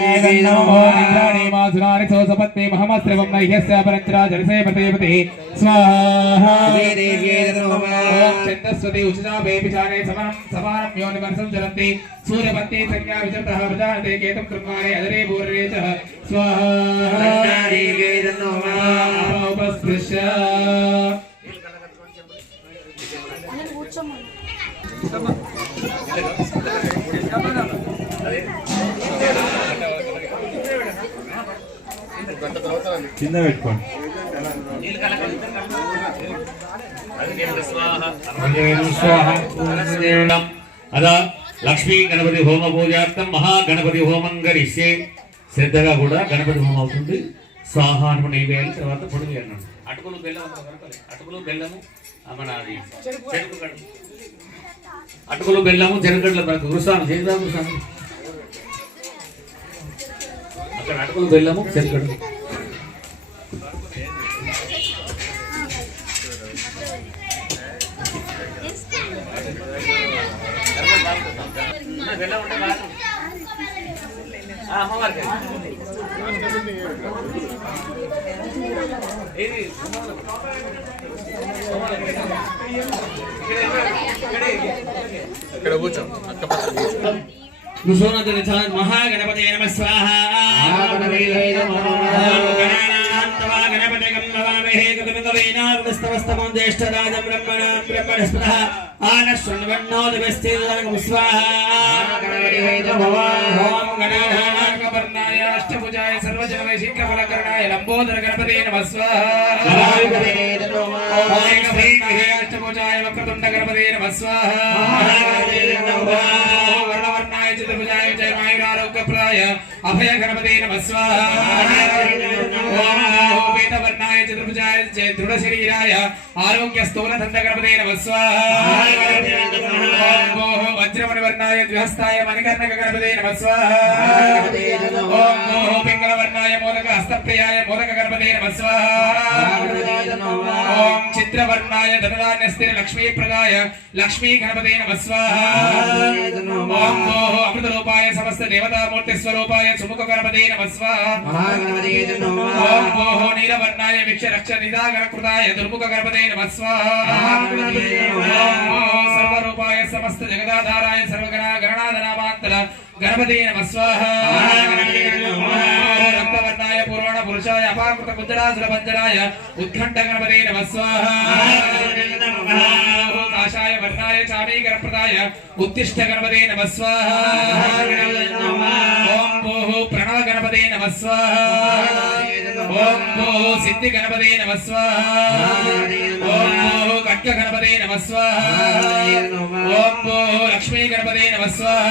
इंद्राणीमासुराणि सोसपत्नी महमस्त्रवं नह्यस्य परञ्चरा जलसे पतयपति स्वाहा ओम चन्दस्वती उचिताभे पिचाने समानं योनिवर्षं चलन्ति सूर्यपत्नी संज्ञा विचरतः प्रजानते केतुं कृत्वारे अदरे भूरे च स्वाहा उपस्पृश्य చిన్న పెట్టుకోండి అదా లక్ష్మీ గణపతి హోమ పూజార్థం మహాగణపతి హోమం కరిస్తే శ్రద్ధగా కూడా గణపతి హోమం అవుతుంది. స్వాహ అనుకుని వేయాలి. తర్వాత పొడుగు అన్నాడు అటుకులు బెల్లం అటుకులు బెల్లము మన అది అటుకులు బెల్లము చెరుగడ్ల గురుసాను చేద్దాం గురుసాను అక్కడ అటుకులు బెల్లము చెరుగడ్డ మహాగణపతి నమ స్వాహ स्तवस्तमं ज्येष्ठराजं ब्रह्मणां ब्रह्मणस्पतः आनश्वन्वन्नोदवस्तेदं स्वाहा ओम गणानाकवर्णाय अष्टभुजाय सर्वजनवैशिष्ट्यफलकरणाय लंबोदर गणपते नमः स्वाहा अष्टभुजाय वक्रतुण्ड गणपते नमः स्वाहा वर्णवर्णाय चतुर्भुजाय जयमायुरारोग्यप्रदाय अभय गणपते नमः स्वाहा वेदवर्णाय चतुर्भुजाय दृढ़ शरीराय आरोग्य स्थूल दंड गणपते नमः स्वाहा ओम वज्रमणिवर्णाय द्विहस्ताय मणिकर्णक गणपते नमः स्वाहा ओम पिंगलवर्णाय मोदक हस्तप्रियाय मोदक गणपते नमः स्वाहा ओम चित्रवर्णाय धनधान्यस्थिर लक्ष्मी प्रदाय लक्ष्मी गणपते नमः स्वाहा ओम अमृत रूपाय समस्त देवता मूर्ति स्वरूपाय सुमुख गणपते नमः स्वाहा ओम नीलवर्णाय विक्ष रक्ष निदागर कृताय दुर्मुख गणपते नमः स्वाहा सर्वरूपाय समस्त जगदाधाराय सर्वगणा गणनादनामांतर गणपते नमः स्वाहा रक्तवर्णाय पूर्वण पुरुषाय अपाकृत कुंजरासुर पंजराय उत्खंड गणपते नमः स्वाहा काशाय वर्णाय चामीकर प्रदाय उत्तिष्ठ गणपते नमः स्वाहा ओम भूः प्रणव गणपते नमः स्वाहा ओम भूः सिद्धि गणपते नमः स्वाहा ओम भूः कट्क गणपते नमः स्वाहा ओम भूः लक्ष्मी गणपते नमः स्वाहा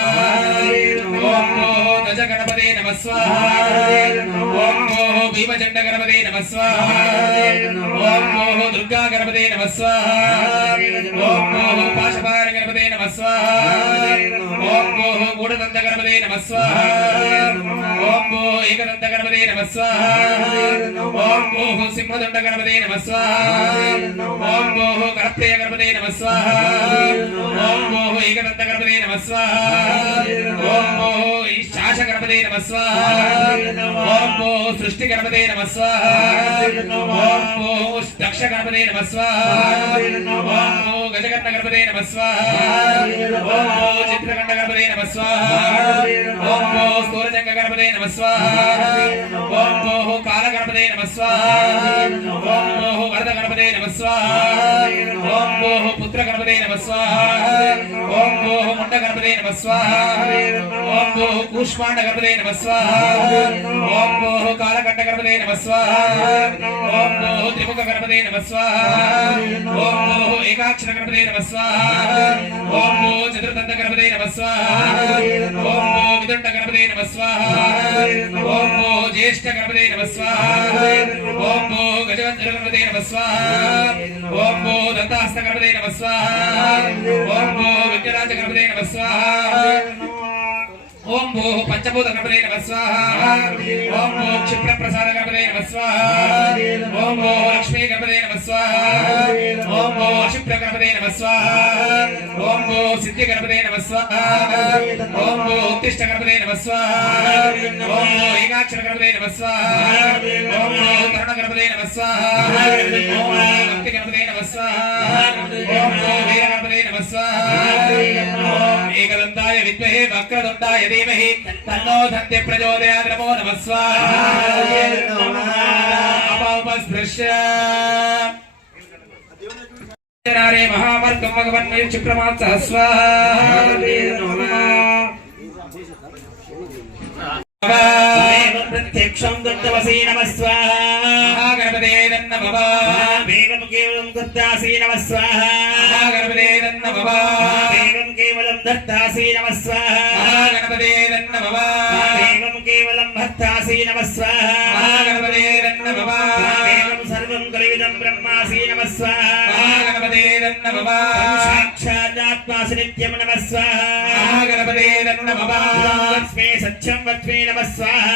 ओम भूः गज गणपते नमः स्वाहा ओम भूः भीमचंड गणपते नमः स्वाहा ओम भूः दुर्गा गणपते नमः स्वाहा ओम भूः पाशपार गणपते नमः स्वाहा ओम भूः गूढ़दंत गणपते नमः स्वाहा ओम भूः एकदंत गणपते नमः स्वाहा ओम भूः सिंहदंड गणपते नमः स्वाहा ओम भूः करप्रिय गणपते नमः स्वाहा ओम भूः एकदंत गणपते नमः स्वाहा ओम भूः शाश गणपते नमः स्वाहा ओम भूः सृष्टि गणपते नमः स्वाहा ओम भूः दक्ष गणपते नमः स्वाहा ओम भूः गजकर्ण गणपते नमः स्वाहा ओम भूः चित्रकंड गणपते नमः स्वाहा ओम भूः स्थूलजंग गणपते नमः स्वाहा ओम भूः काल गणपते नमः स्वाहा ओम भूः वरद गणपते नमः स्वाहा ओम भूः पुत्र गणपते नमः स्वाहा ओम भूः मुंड गणपते नमः स्वाहा ओम भूः कूष्मांड गणपते नमः स्वाहा ओम भूः कालकंठ गणपते नमः स्वाहा ओम भूः त्रिमुख गणपते नमः स्वाहा ओम भूः एकाक्षर गणपते नमः स्वाहा ओम भूः चतुर्दंत गणपते नमः स्वाहा ओम भूः विदंड गणपते नमः स्वाहा ओम भूः ज्येष्ठ गणपते नमः स्वाहा ओम भूः गजवंत गणपते नमः स्वाहा ओम भूः दंतास्थ गणपते नमः स्वाहा ओम भूः विघ्नराज गणपते नमः स्वाहा ओम भूः पंचभूत गणपते नमः स्वाहा ओम भूः क्षिप्र प्रसाद गणपते नमः स्वाहा ओम भूः लक्ष्मी गणपते नमः स्वाहा ओम भूः क्षिप्र गणपते नमः स्वाहा ओम भूः सिद्धि गणपते नमः स्वाहा ओम भूः उत्तिष्ठ गणपते नमः स्वाहा ओम పంచాक्षर गणपते नमः स्वाहा ओम तरुण गणपते नमः स्वाहा ओम भक्ति गणपते नमः स्वाहा ओम वीर गणपते नमः स्वाहा ओम एकदन्ताय विद्महे वक्रतुण्डाय धीमहि तन्नो दन्ति प्रचोदयात् नमो नमः स्वाहा अपस्पृश्य रे महावर्गं भगवन् क्षिप्रमात् स्वाहा प्रत्यक्षं दुर्दवसी नमः स्वाहा गणपते नमः वेगं केवलं दत्तासी नमः स्वाहा गणपते नमः वेगं केवलं दत्तासी नमः स्वाहा गणपते नमः वेगं केवलं भक्तासी नमः स्वाहा गणपते नमः वेगं सर्वं कलिविदं ब्रह्मासी नमः स्वाहा गणपते नमः साक्षादात्मासि नित्यं नमः स्वाहा गणपते नमः तस्मै सत्यं वच्मे नमः स्वाहा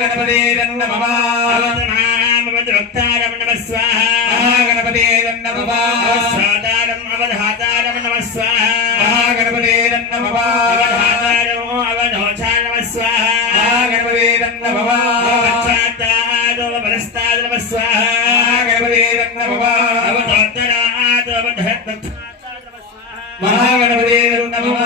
गणपते नमः अवधनामवद्वक्तारं नमः स्वाहा गणपते नमः अवधातारम् अवधातारं नमः स्वाहा गणपते नमः अवधातारम् अवधोषा नमः स्वाहा गणपते नमः पश्चात्तादोपरस्ताद नमः स्वाहा गणपते नमः अवधोत्तराद अवधत्तराद नमः स्वाहा महागणपते नमः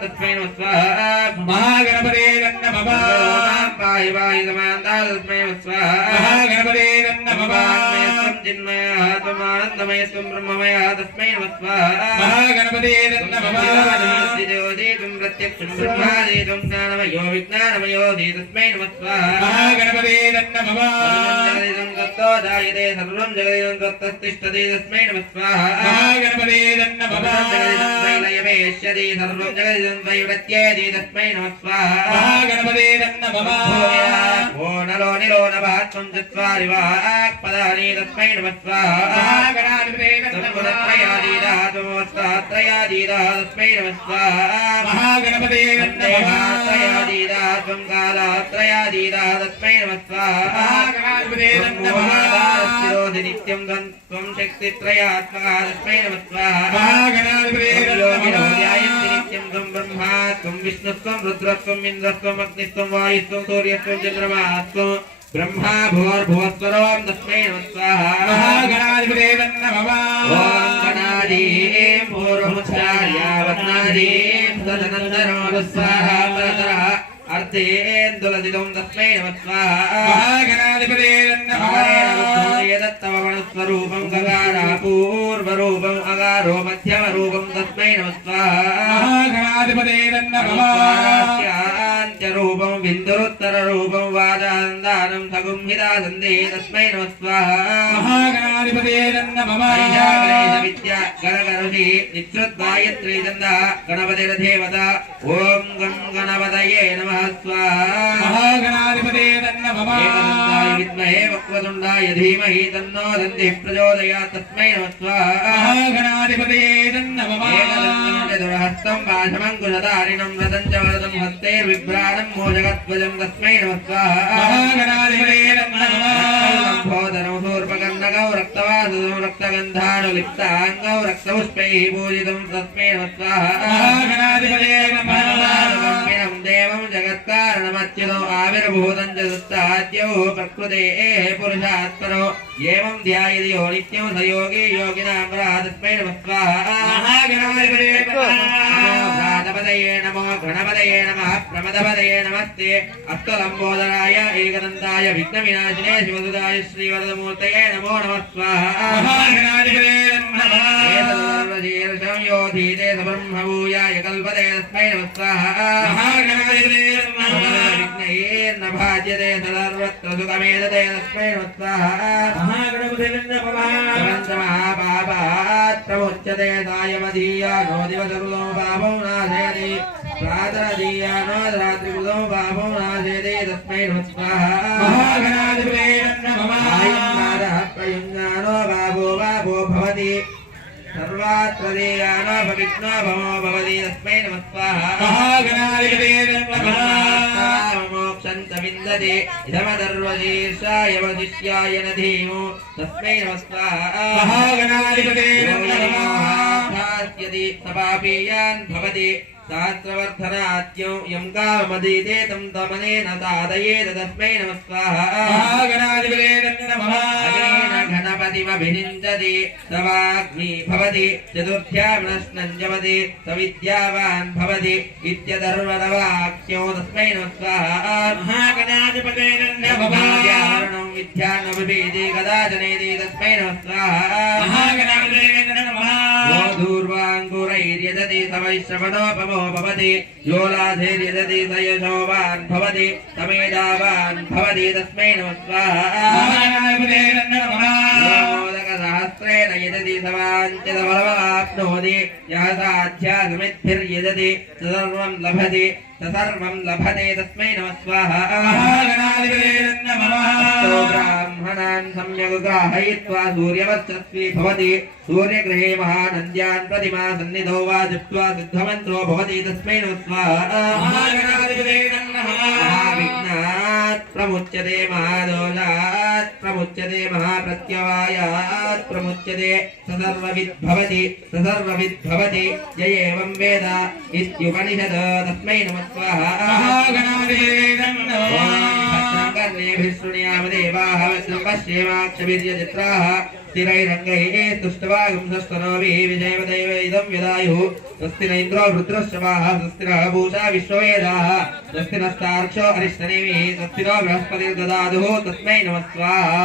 तस्मै नमः स्वाहा महागणपते नमः पाहि पाहि समान्तात् तस्मै नमः स्वाहा महागणपते नमः चिन्मयात्मानन्दमयस्त्वं ब्रह्ममयः तस्मै नमः स्वाहा महागणपते नमः ज्योतिं प्रत्यक्षं ब्रह्मादित्वं ज्ञानमयो विज्ञानमयो तस्मै नमः स्वाहा महागणपते नमः जगदिदं तत्तो जायते सर्वं जगदिदं तत्तिष्ठति तस्मै नमः स्वाहा महागणपते नमः जगदिदं त्रैलयमेष्यति सर्वं जगदिदं त्रैवृत्येति तस्मै नमः स्वाहा महागणपते नमः ओ नलो निलो नभात्वं चत्वारि वाक्पदानि तस्मै नमः स्वाहा महागणपते नमः त्रयादीदात्मोत्तात्रयादीदाः तस्मै नमः स्वाहा महागणपते नमः त्रयादीदात्मं कालात्रयादीदाः तस्मै नमः स्वाहा महागणपते नमः शिरोधि नित्यं त्वं शक्तित्रयात्मकः तस्मै नमः स्वाहा महागणपते नमः ध्यायन्ति नित्यं त्वं ब्रह्मा त्वं विष्णुत्वं रुद्रत्वं इन्द्रत्वं अग्नित्वं वायुत्वं सूर्यत्वं चन्द्रमात्वं ब्रह्मा भुवर्भुवस्वरं तस्मै नमः स्वाहा महागणाधिपते नमः ओम गणाधिं पूर्वमुच्चार्य वदनाधिं तदनन्तरं स्वाहा परतरः अर्धेन्दुलदिदं तस्मै नमः स्वाहा महागणाधिपते नमः यदत्तवणस्वरूपं गगारा पूर्वरूपम् अगारो मध्यमरूपं तस्मै नमः स्वाहा महागणाधिपते नमः रूपं बिन्दुरुत्तररूपं वादानन्दानं सगुंहितासन्धे तस्मै नमः स्वाहा महागणाधिपते नमः विद्या गणगणुषि निश्रुत्गायत्री छन्दः गणपतिर्देवता ॐ गं गणपतये नमः स्वाहा महागणाधिपते नमः एकदन्ताय विद्महे वक्रतुण्डाय धीमहि तन्नो दन्तिः प्रचोदयात् तस्मै नमः स्वाहा महागणाधिपते नमः एकदन्तहस्तं पाशमङ्कुशधारिणं रतं च वरदं हस्तैर्विभ्राणं मोजगध्वजं तस्मै नमः स्वाहा महागणाधिपते नमः भोदनं शूर्पकर्णकौ रक्तवासुं रक्तगन्धानुलिप्ताङ्गौ रक्तपुष्पैः पूजितं तस्मै नमः स्वाहा महागणाधिपते नमः देवं जगत्कारणमच्युतो आविर्भूतं च दुत्ताद्यौ प्रकृतेः पुरुषात्परो एवं ध्यायति यो नित्यं स योगी योगिनां तस्मै नमः स्वाहा महागणाधिपते नमो गणपतये नमः प्रमदपतये नमस्ते अस्तलम्बोदराय एकदन्ताय विघ्नविनाशिने शिवसुताय श्रीवरदमूर्तये नमो नमः स्वाहा महागणाधिपते नमः योधीते ब्रह्मभूयाय कल्पते तस्मै नमः स्वाहा महागणाधिपते नमः विघ्नैर्न भाज्यते सर्वत्र सुखमेदते तस्मै नमः स्वाहा महागणपते नमः महापापात् प्रमुच्यते सायमधीयानो दिवसकृतो पापो नाशयति प्रातरधीयानो रात्रिकृतो पापो नाशयति तस्मै नमः स्वाहा महागणाधिपते नमः आयुर्नादः प्रयुञ्जानो पापो भवति सर्वात्र देयानो भविष्णो भवो भवति तस्मै नमः स्वाहा महागणाधिपते नमः मोक्षं च विन्दते इदमदर्वशीर्षाय वशिष्याय न धीमो तस्मै नमः स्वाहा महागणाधिपते नमः यदि सपापीयान् भवति सहस्रवर्धनाद्यं यं कामदीते तं तमनेन साधयेत तस्मै नमः स्वाहा महागणाधिपते नमः अनेन गणपतिमभिषिञ्चति सवाग्नि भवति चतुर्थ्यामनश्नं जपति सविद्यावान् भवति इत्यधर्वणवाक्यो तस्मै नमः स्वाहा महागणाधिपते नमः विद्याहरणं विद्यानविभेदे कदाचनेति तस्मै नमः स्वाहा महागणाधिपते नमः यो दूर्वाङ्कुरैर्यदति स वैश्रवणोपमो भवति यो लाधैर्यदति स यशोवान् भवति समेधावान् भवति तस्मै नमः स्वाहा महागणाधिपते नमः मोदकसहस्रेण यदति समाञ्चितफलमाप्नोति यः साध्यासमिद्भिर्यदति स सर्वं लभति सर्वं लभते तस्मै नमः स्वाहा महागणाधिपते नमः ब्राह्मणान् सम्यक् ग्राहयित्वा सूर्यवर्चस्वी भवति सूर्यगृहे महानन्द्यान् प्रतिमा सन्निधौ वा जित्वा सिद्धमन्त्रो भवति तस्मै नमः स्वाहा महागणाधिपते नमः महाविघ्नात् प्रमुच्यते महादोषात् प्रमुच्यते महाप्रत्यवायात् प्रमुच्यते स सर्वविद् भवति य एवं वेद इत्युपनिषत् तस्मै नमः स्वाहा महागणाधिपते नमः कर्णेभिः शृणुयाम देवाः वज्रं पश्येमाक्षभिर्यचित्राः स्थिरैरङ्गैः तुष्टवागं सस्तनोभिः विजयवदैव इदं विदायुः स्वस्ति न इन्द्रो रुद्रश्रवाः स्वस्ति नः पूषा विश्ववेदाः स्वस्ति नस्तार्क्ष्यो अरिष्टनेमिः स्वस्ति नो बृहस्पतिर्ददातुः तस्मै नमः स्वाहा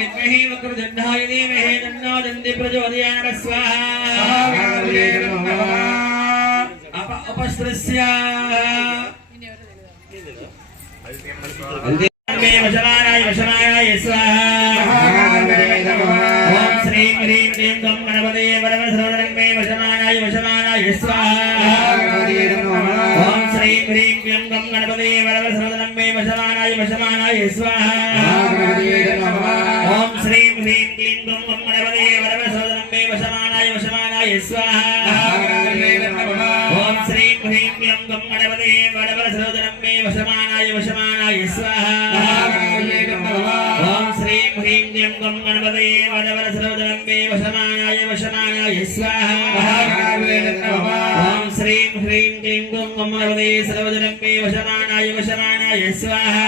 विद्महे वक्रतुण्डाय धीमहि तन्नो दन्ति प्रचोदयात् स्वाहा अपस्त्रस्य वशमानाय स्वाहा ओम श्रीं ह्रीं क्लीं गं गणपते वरवरसर्वरङ्गे वशमानाय स्वाहा ओम श्रीं ह्रीं क्लीं गं गणपते वरवरसर्वरङ्गे वशमानाय स्वाहा ओम श्रीं ह्रीं क्लीं गं गणपते वरवरसर्वरङ्गे वशमानाय स्वाहा ओम श्रीं ह्रीं क्लीं गं गणपते वरवरसर्वरङ्गे वशमानाय स्वाहा ओम श्रीं ह्रीं क्लीं गं गणपते वरवरसर्वरङ्गे वशमानाय स्वाहा ओम श्रीं ह्रीं क्लीं गं गणपते सर्वजनङ्गे वशमानाय स्वाहा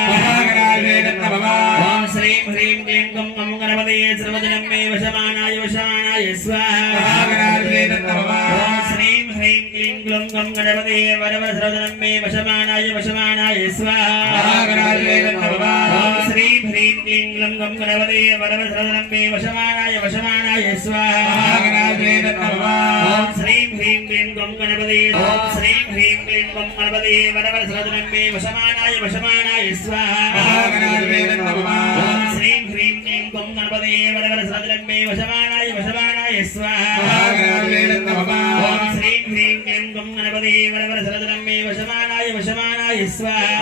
ओम श्रीं ह्रीं क्लीं गं गणपते सर्वजनङ्गे वशमानाय स्वाहा ओम श्रीं ह्रीं क्लीं गं गणपते वरवरसर्वजनङ्गे वशमानाय स्वाहा ओम श्रीं ह्रीं क्लीं गं गणपते वरवरसर्वजनङ्गे वशमानाय स्वाहा ओम श्रीं ह्रीं क्लीं गं गणपते ओम श्रीं ह्रीं क्लीं गं गणपते वरवरसर्वजनङ्गे वशमानाय स्वाहा ओम श्रीं ह्रीं क्लीं गं गणपते वरवरसर्वजनङ्गे वशमानाय स्वाहा ओम श्रीं ह्रीं क्लीं गं गणपते वरवरसर्वजनङ्गे वशमानाय स्वाहा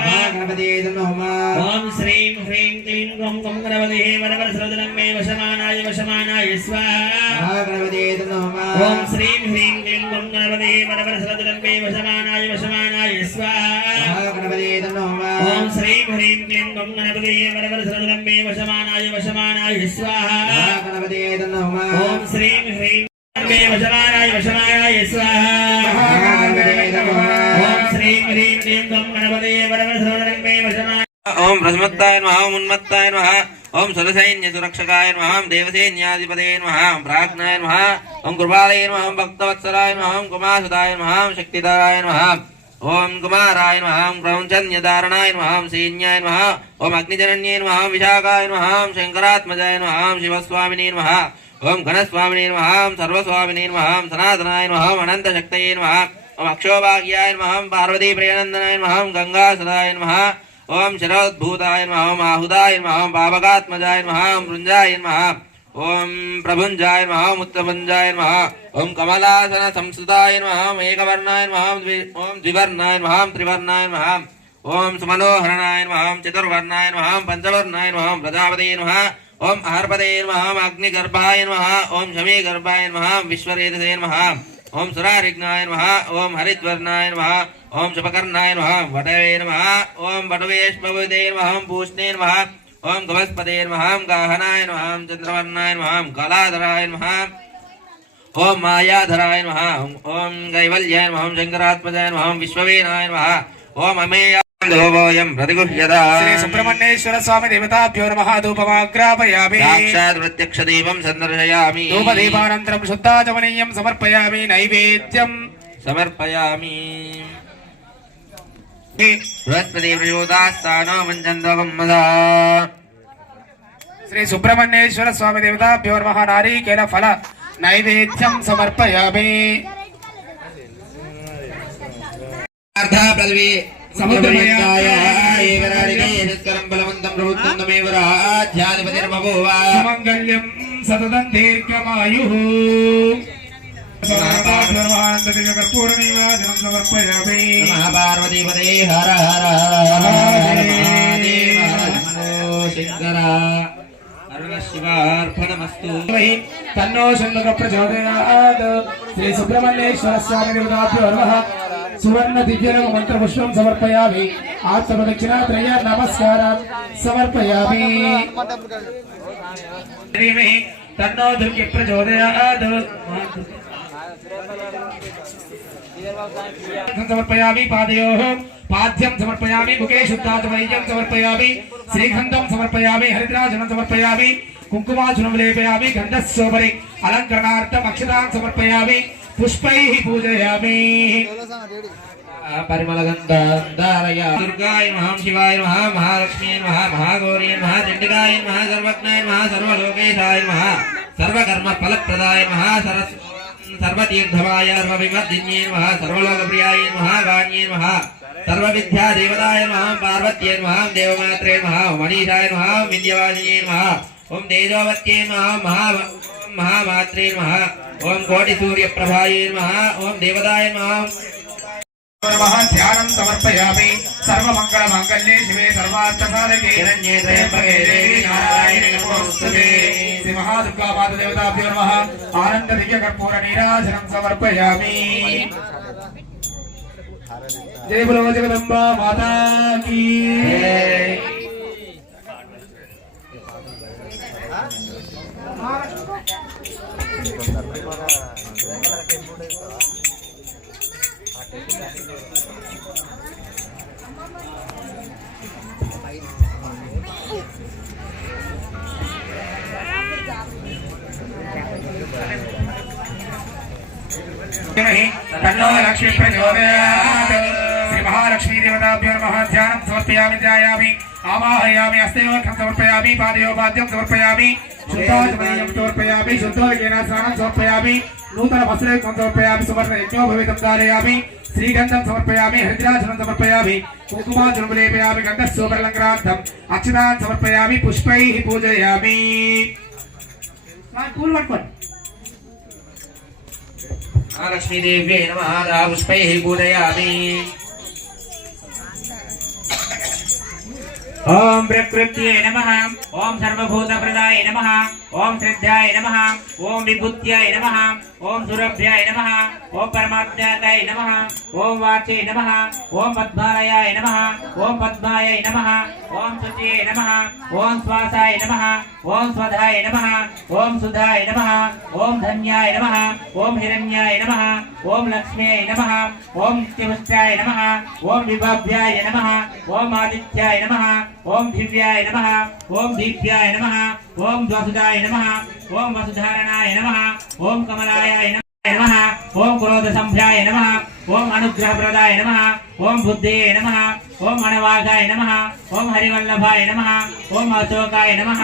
ओम श्रीं ह्रीं क्लीं गं गणपते वरवरसर्वजनङ्गे वशमानाय स्वाहा ओम श्रीं ह्रीं क्लीं गं गणपते वरवरसर्वजनङ्गे वशमानाय स्वाहा ओम श्रीं ह्रीं क्लीं गं गणपते वरवरसर्वजनङ्गे वशमानाय स्वाहा ओम श्रीं ह्रीं वशमानाय स्वाहा ओम श्रीं ह्रीं क्लीं गं गणपते वरवरसर्वजनङ्गे वशमानाय ओम प्रसमत्ताय नमः ओम उन्मत्ताय नमः ओम सुरसैन्य सुरक्षकाय नमः ओम देवसैन्याधिपतये नमः ओम प्राज्ञाय नमः ओम कृपालये नमः ओम भक्तवत्सलाय नमः ओम कुमारसुताय नमः ओम शक्तिधराय नमः ओम कुमाराय नमः ओम प्रपञ्चन्यधारणाय नमः ओम सैन्याय नमः ओम अग्निजनन्ये नमः ओम विशाखाय नमः ओम शंकरात्मजाय नमः ओम शिवस्वामिने नमः ओम घनस्वामिने नमः ओम सर्वस्वामिने नमः ओम सनातनाय नमः ओम अनन्तशक्तये नमः ओम अक्षोभाग्याय नमः ओम पार्वतीप्रियनन्दनाय नमः ओम गंगासुताय नमः ओम शरोद्भूताय नमः ओम आहुदाय नमः ओम पावकात्मजाय नमः ओम भृञ्जाय नमः ओम प्रभुञ्जाय नमः ओम उत्तभुञ्जाय नमः ओम कमलासन संस्कृताय नमः ओम एकवर्णाय नमः ओम द्विवर्णाय नमः ओम त्रिवर्णाय नमः ओम सुमनोहरणाय नमः ओम चतुर्वर्णाय नमः ओम पंचवर्णाय नमः ओम प्रजापतये नमः ओम अहर्पतये नमः ओम अग्निगर्भाय नमः ओम शमीगर्भाय नमः ओम विश्वरेतसे नमः ओम सुरारिघ्नाय नमः ओम हरिद्वर्णाय नमः ओम शुभकर्णाय नमः वटवे नमः ओम वटवेश्वभुते नमः ओम पूष्णे नमः ओम गवस्पते नमः ओम गाहनाय नमः ओम चंद्रवर्णाय नमः ओम कलाधराय नमः ओम मायाधराय नमः ओम कैवल्याय नमः ओम शंकरात्मजाय नमः ओम विश्ववेनाय नमः ओम अमेय लोभोऽयं प्रतिगुह्यता श्री सुब्रह्मण्येश्वर स्वामी देवताभ्यो नमः धूपमाग्रापयामि साक्षात् प्रत्यक्षदीपं सन्दर्शयामि धूपदीपानन्तरं शुद्धाचमनीयं समर्पयामि नैवेद्यं समर्पयामि बृहस्पति प्रयोदास्तानो मञ्चन्दवं मदा श्री सुब्रह्मण्येश्वर स्वामी देवताभ्यो नमः नारिकेल फल नैवेद्यं समर्पयामि पल्वी समुद्रमयाय एवरारिणे निष्करं बलवन्तं प्रभुत्वं तमेव राज्याधिपतिर्बभूव सुमङ्गल्यं सततं दीर्घमायुः कर्पूरनीराजनं समर्पयामि नमः पार्वतीपते हर हर हर महादेव हर नमो शंकर हर शिवार्पणमस्तु तन्नो षण्मुख प्रचोदयात् श्री सुब्रह्मण्येश्वर स्वामी देवताभ्यो नमः सुवर्ण दिव्यलोक मंत्र पुष्पं समर्पयामि आत्मप्रदक्षिणा त्रय नमस्कारान् समर्पयामि तन्नो दुर्गे प्रचोदयात् समर्पयामि पादयोः पाद्यं समर्पयामि मुखे शुद्धाचमनीयं समर्पयामि श्रीगन्धं समर्पयामि हरिद्राजनं समर्पयामि कुङ्कुमार्चनं लेपयामि गन्धस्योपरि अलङ्करणार्थम् अक्षतान् समर्पयामि पुष्पैः पूजयामि परिमलगन्धारय दुर्गाय नमः शिवाय नमः महालक्ष्मीय नमः महागौरी नमः चण्डिकाय नमः सर्वज्ञाय नमः सर्वलोकेशाय नमः सर्वकर्मफलप्रदाय नमः सर्वतीर्थवाय सर्वविमर्दिन्ये नमः सर्वलोकप्रियाय नमः गान्ये नमः सर्वविद्यादेवताय नमः पार्वत्यै नमः देवमात्रे नमः मणीषाय नमः विन्द्यवासिन्ये नमः ओम तेजोवत्यै नमः महामात्रे नमः ओम कोटिसूर्यप्रभायै नमः ओम देवताय नमः ध्यानं समर्पयामि सर्वमङ्गलमाङ्गल्ये शिवे सर्वार्थसाधके हिरण्ये त्र्यम्बके देवी नारायणे नमोस्तुते श्री महादुर्गामातादेवताभ्यो नमः आनन्ददिव्यकर्पूरनीराजनं समर्पयामि जय बोलो जगदम्बा माता की तन्नो लक्ष्मी प्रचोदयात् श्री महालक्ष्मी देवताभ्यो नमः ध्यानं समर्पयामि ध्यायामि आवाहयामि हस्तयोर्घं समर्पयामि पादयोपाद्यं समर्पयामि शुद्धाचमनीयं समर्पयामि शुद्धोदकेन स्नानं समर्पयामि नूतन वस्त्रयुक्तं समर्पयामि सुवर्णयज्ञो भवितं धारयामि श्रीगन्धं समर्पयामि हरिद्राजनं समर्पयामि कुङ्कुमार्चनं लेपयामि गन्धस्योपरलङ्करार्थम् अक्षतान् समर्पयामि पुष्पैः पूजयामि महालक्ष्मी देव्यै नमः पुष्पैः पूजयामि ओम प्रकृत्यै नमः ओम सर्वभूतप्रदाय नमः ओम श्रद्धाय नमः ओम विभूत्याय नमः ओम सुरभ्याय नमः ओम परमात्माय नमः ओम वाचे नमः ओम पद्मालयाय नमः ओम पद्मायै नमः ओम शुचिये नमः ओम स्वासाय नमः ओम स्वधाय नमः ओम सुधाय नमः ओम धन्याय नमः ओम हिरण्याय नमः ओम लक्ष्म्यै नमः ओम नित्यपुष्टाय नमः ओम विभाव्याय नमः ओम आदित्याय नमः ओम दिव्याय नमः ओम दीप्याय नमः ओम वसुधाय नमः ओम वसुधारणाय नमः ओम कमलाय नमः ओम क्रोधसंभ्राय नमः ओम अनुग्रहप्रदाय नमः ओम बुद्धये नमः ओम मनवागाय नमः ओम हरिवल्लभाय नमः ओम अशोकाय नमः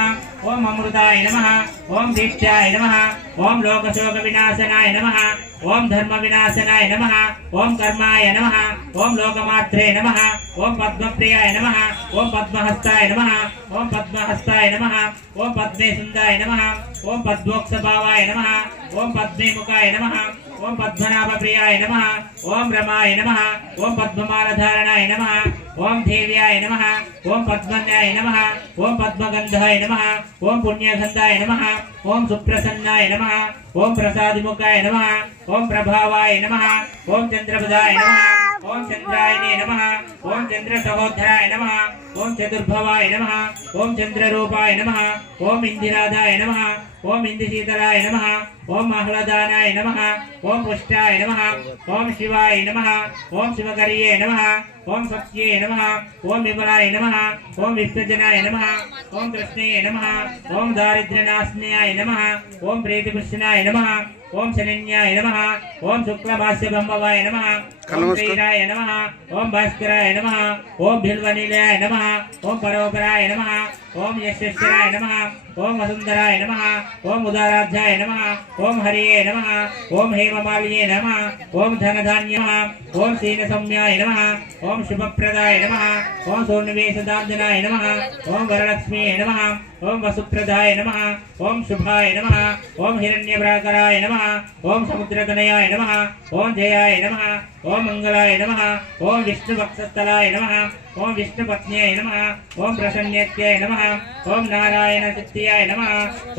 ओम अमृताय नमः ओम दीक्षाय नमः ओम लोकशोक विनाशनाय नमः ओम धर्म विनाशनाय नमः ओम कर्माय नमः ओम लोकमात्रे नमः ओम पद्मप्रियाय नमः ओम पद्महस्ताय नमः ओम पद्महस्ताय नमः ओम पद्मेसुन्दाय नमः ओम पद्मोक्षभावाय नमः ओम पद्मेमुखाय नमः ओम पद्मनाभप्रियाय नमः ओम रमाय नमः ओम पद्ममालधारणाय नमः ओम देव्याय नमः ओम पद्मन्याय नमः ओम पद्मगन्धाय नमः ओम पुण्यगन्धाय नमः ओम सुप्रसन्नाय नमः ओम प्रसादिमुखाय नमः ओम प्रभावाय नमः ओम चंद्रपदाय नमः ओम चंद्रायने नमः ओम चंद्रसहोधराय नमः ओम चतुर्भवाय नमः ओम चंद्ररूपाय नमः ओम इंदिरादाय नमः ఓం ఇంద్రశీతలాయ నమః ఓం ఆహ్లాదానాయ నమః ఓం పుష్టాయ నమః ఓం శివాయ నమః ఓం శివకర్యే నమః ఓం సత్యే నమః ఓం విమలాయ నమః ఓం విశ్వజనాయ నమః ఓం కృష్ణే నమః ఓం దారిద్ర్యనాశనాయ నమః ఓం ప్రీతికృష్ణాయ నమః ఓం శరణ్యాయ నమః ఓం శుక్లభాస్య బ్రహ్మవాయ నమః ఓం శ్రీరాయ నమః ఓం భాస్కరాయ నమః ఓం బిల్వనిలయాయ నమః ఓం పరోపరాయ నమః ఓం యశస్వరాయ నమః ఓం వసుంధరాయ నమః ఓం ఉదారాధ్యాయ నమః ఓం హరియే నమః ఓం హేమమాల్యే నమః ఓం ధనధాన్య నమః ఓం శీలసౌమ్యాయ నమః ఓం శుభప్రదాయ నమః ఓం సోర్ణవేశదార్జనాయ నమః ఓం వరలక్ష్మీయ నమః ఓం వసుప్రదాయ నమః ఓం శుభాయ నమః ఓం హిరణ్యప్రాకరాయ నమః ఓం సముద్రతనయాయ నమః ఓం జయాయ నమః ఓం మంగళాయ నమః ఓం విష్ణువక్షస్థలాయ నమః ఓం విష్ణుపత్న్యాయ నమః ఓం ప్రసన్నేత్యాయ నమః ఓం నారాయణ శక్తియాయ నమః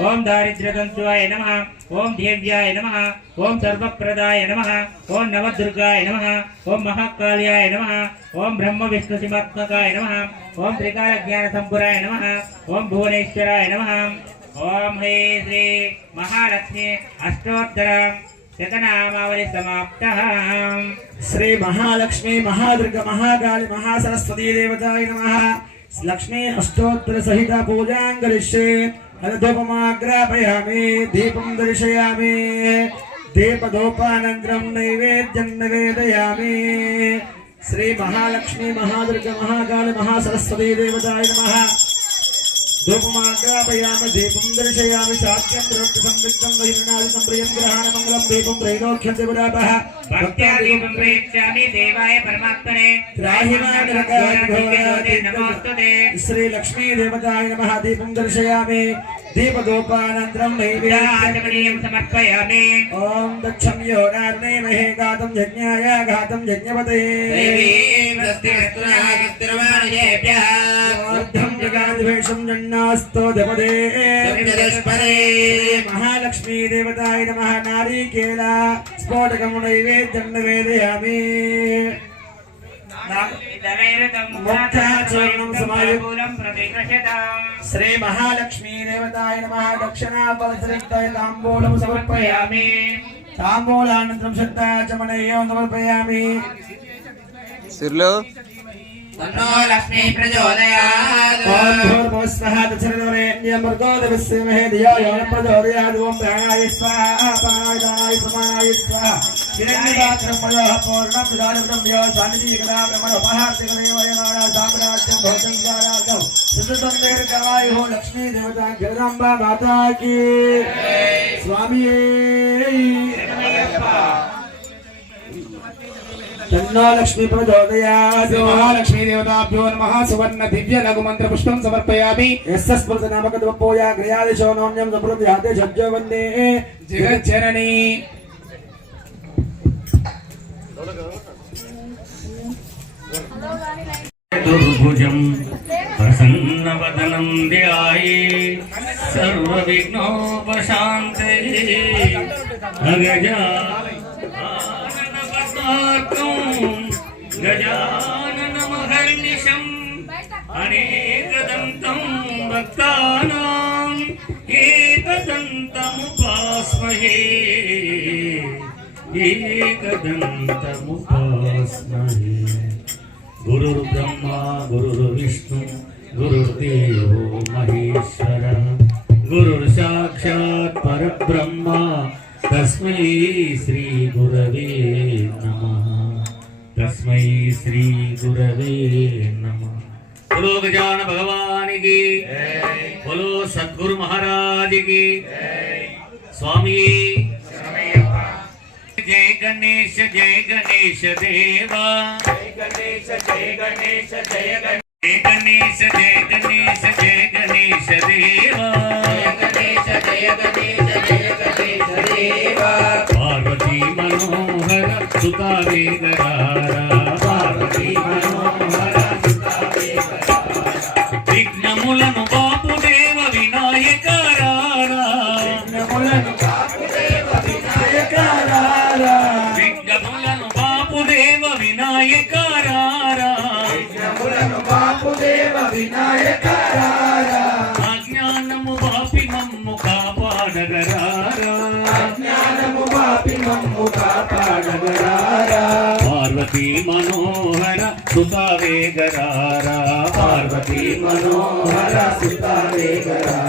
ఓం దారిద్ర్యతంత్వాయ నమః ఓం దేవ్యాయ నమః ఓం సర్వప్రదాయ నమః ఓం నవదుర్గాయ నమః ఓం మహాకాళ్యాయ నమః ఓం బ్రహ్మ విష్ణు శివాత్మకాయ నమః ఓం త్రికాల జ్ఞాన సంపురాయ నమః ఓం భువనేశ్వరాయ నమః ఓం హే శ్రీ మహాలక్ష్మి అష్టోత్తర శతనామావళి సమాప్తః శ్రీ మహాలక్ష్మి మహాదుర్గ మహాకాళి మహాసరస్వతీ దేవతాయ నమః లక్ష్మీ అష్టోత్తర సహిత పూజాం కరిష్యే అధూపమాగ్రాపయామి దీపం దర్శయామి దీపదోపానంతరం నైవేద్యం నివేదయామి శ్రీ మహాలక్ష్మి మహాదుర్గ మహాకాళి మహాసరస్వతీ దేవతాయ నమః धूपमाग्रापयामि दीपं दर्शयामि साक्ष्यं द्रव्य संविद्धं वैरणादि संप्रियं ग्रहाणमंगलं दीपं त्रैलोक्यं देवदापः भक्त्या दीपं प्रेक्ष्यामि देवाय परमात्मने त्राहिमानरकाय नमोस्तुते श्री लक्ष्मी देवताय नमः दीपं दर्शयामि दीपदोपानन्तरं नैवेद्यं समर्पयामि ओम दक्षं यो नार्णे महे गातं यज्ञाय गातं यज्ञपते जगाद्वेषं जन्नास्तो देवदे महालक्ष्मी देवताय नमः नारिकेला स्फोटकं नैवेद्यं निवेदयामि श्री महालक्ष्मी देवताय नमः दक्षिणाफलसरिक्ताय ताम्बूलं समर्पयामि ताम्बूलानन्तरं श्रद्धाचमनीयं समर्पयामि सिर्लो तन्नो लक्ष्मी प्रचोदयात् ओम भूर्भुवस्वः तत्सवितुर्वरेण्यं भर्गो देवस्य महे धियो यो न प्रचोदयात् ओम प्राणाय स्वाहा अपानाय समानाय स्वाहा हिरण्यपात्रं मयोः पूर्णं विदानं यो सान्निधिकदा ब्रह्मणोपहार्तिकदेवयमाना साम्राज्यं भोजं साराजं सुतसंदेर्कराय हो लक्ष्मी देवता जगदम्बा माता की स्वामी तन्नो लक्ष्मी प्रचोदयात् महालक्ष्मी देवताभ्यो नमः सुवर्ण दिव्य लघु मंत्र पुष्पं समर्पयामि यस्य स्मृत नामक द्वपोया क्रियादिशो नोन्यं समृद्ध्याते सज्जो वन्दे जगज्जननी दुर्भुजं प्रसन्नवदनं ध्याये सर्वविघ्नोपशान्तये गजाननमहर्निशम् अनेकदन्तं भक्तानाम् एकदन्तमुपास्महे एकदन्तमुपास्महे गुरुर्ब्रह्मा गुरुर्विष्णु गुरुर्देवो महेश्वरः गुरुर्साक्षात् परब्रह्म तस्मै श्री गुरवे नमः तस्मै श्री गुरवे नमः बोलो गजानन भगवान की बोलो सद्गुरु महाराज की स्वामी जय गणेश देवा जय गणेश जय गणेश जय गणेश जय गणेश जय गणेश देवा जय गणेश जय गणेश जय गणेश देवा पार्वती मनोहर सुता वेगरारा पार्वती मनोहर सुता वेगरारा विघ्नमुలను బాపు దేవ వినాయకారారా विघ्नमुలను बापु देव विनायकारारा విఘ్నములను బాపు దేవ వినాయకారారా विघ्नमुలను बापु देव विनायकारारा అజ్ఞానము బాపి మమ్ము కాపాడ పార్వతీ మనోహర సుతావేగరారా పార్వతీ మనోహర సుతావేగరారా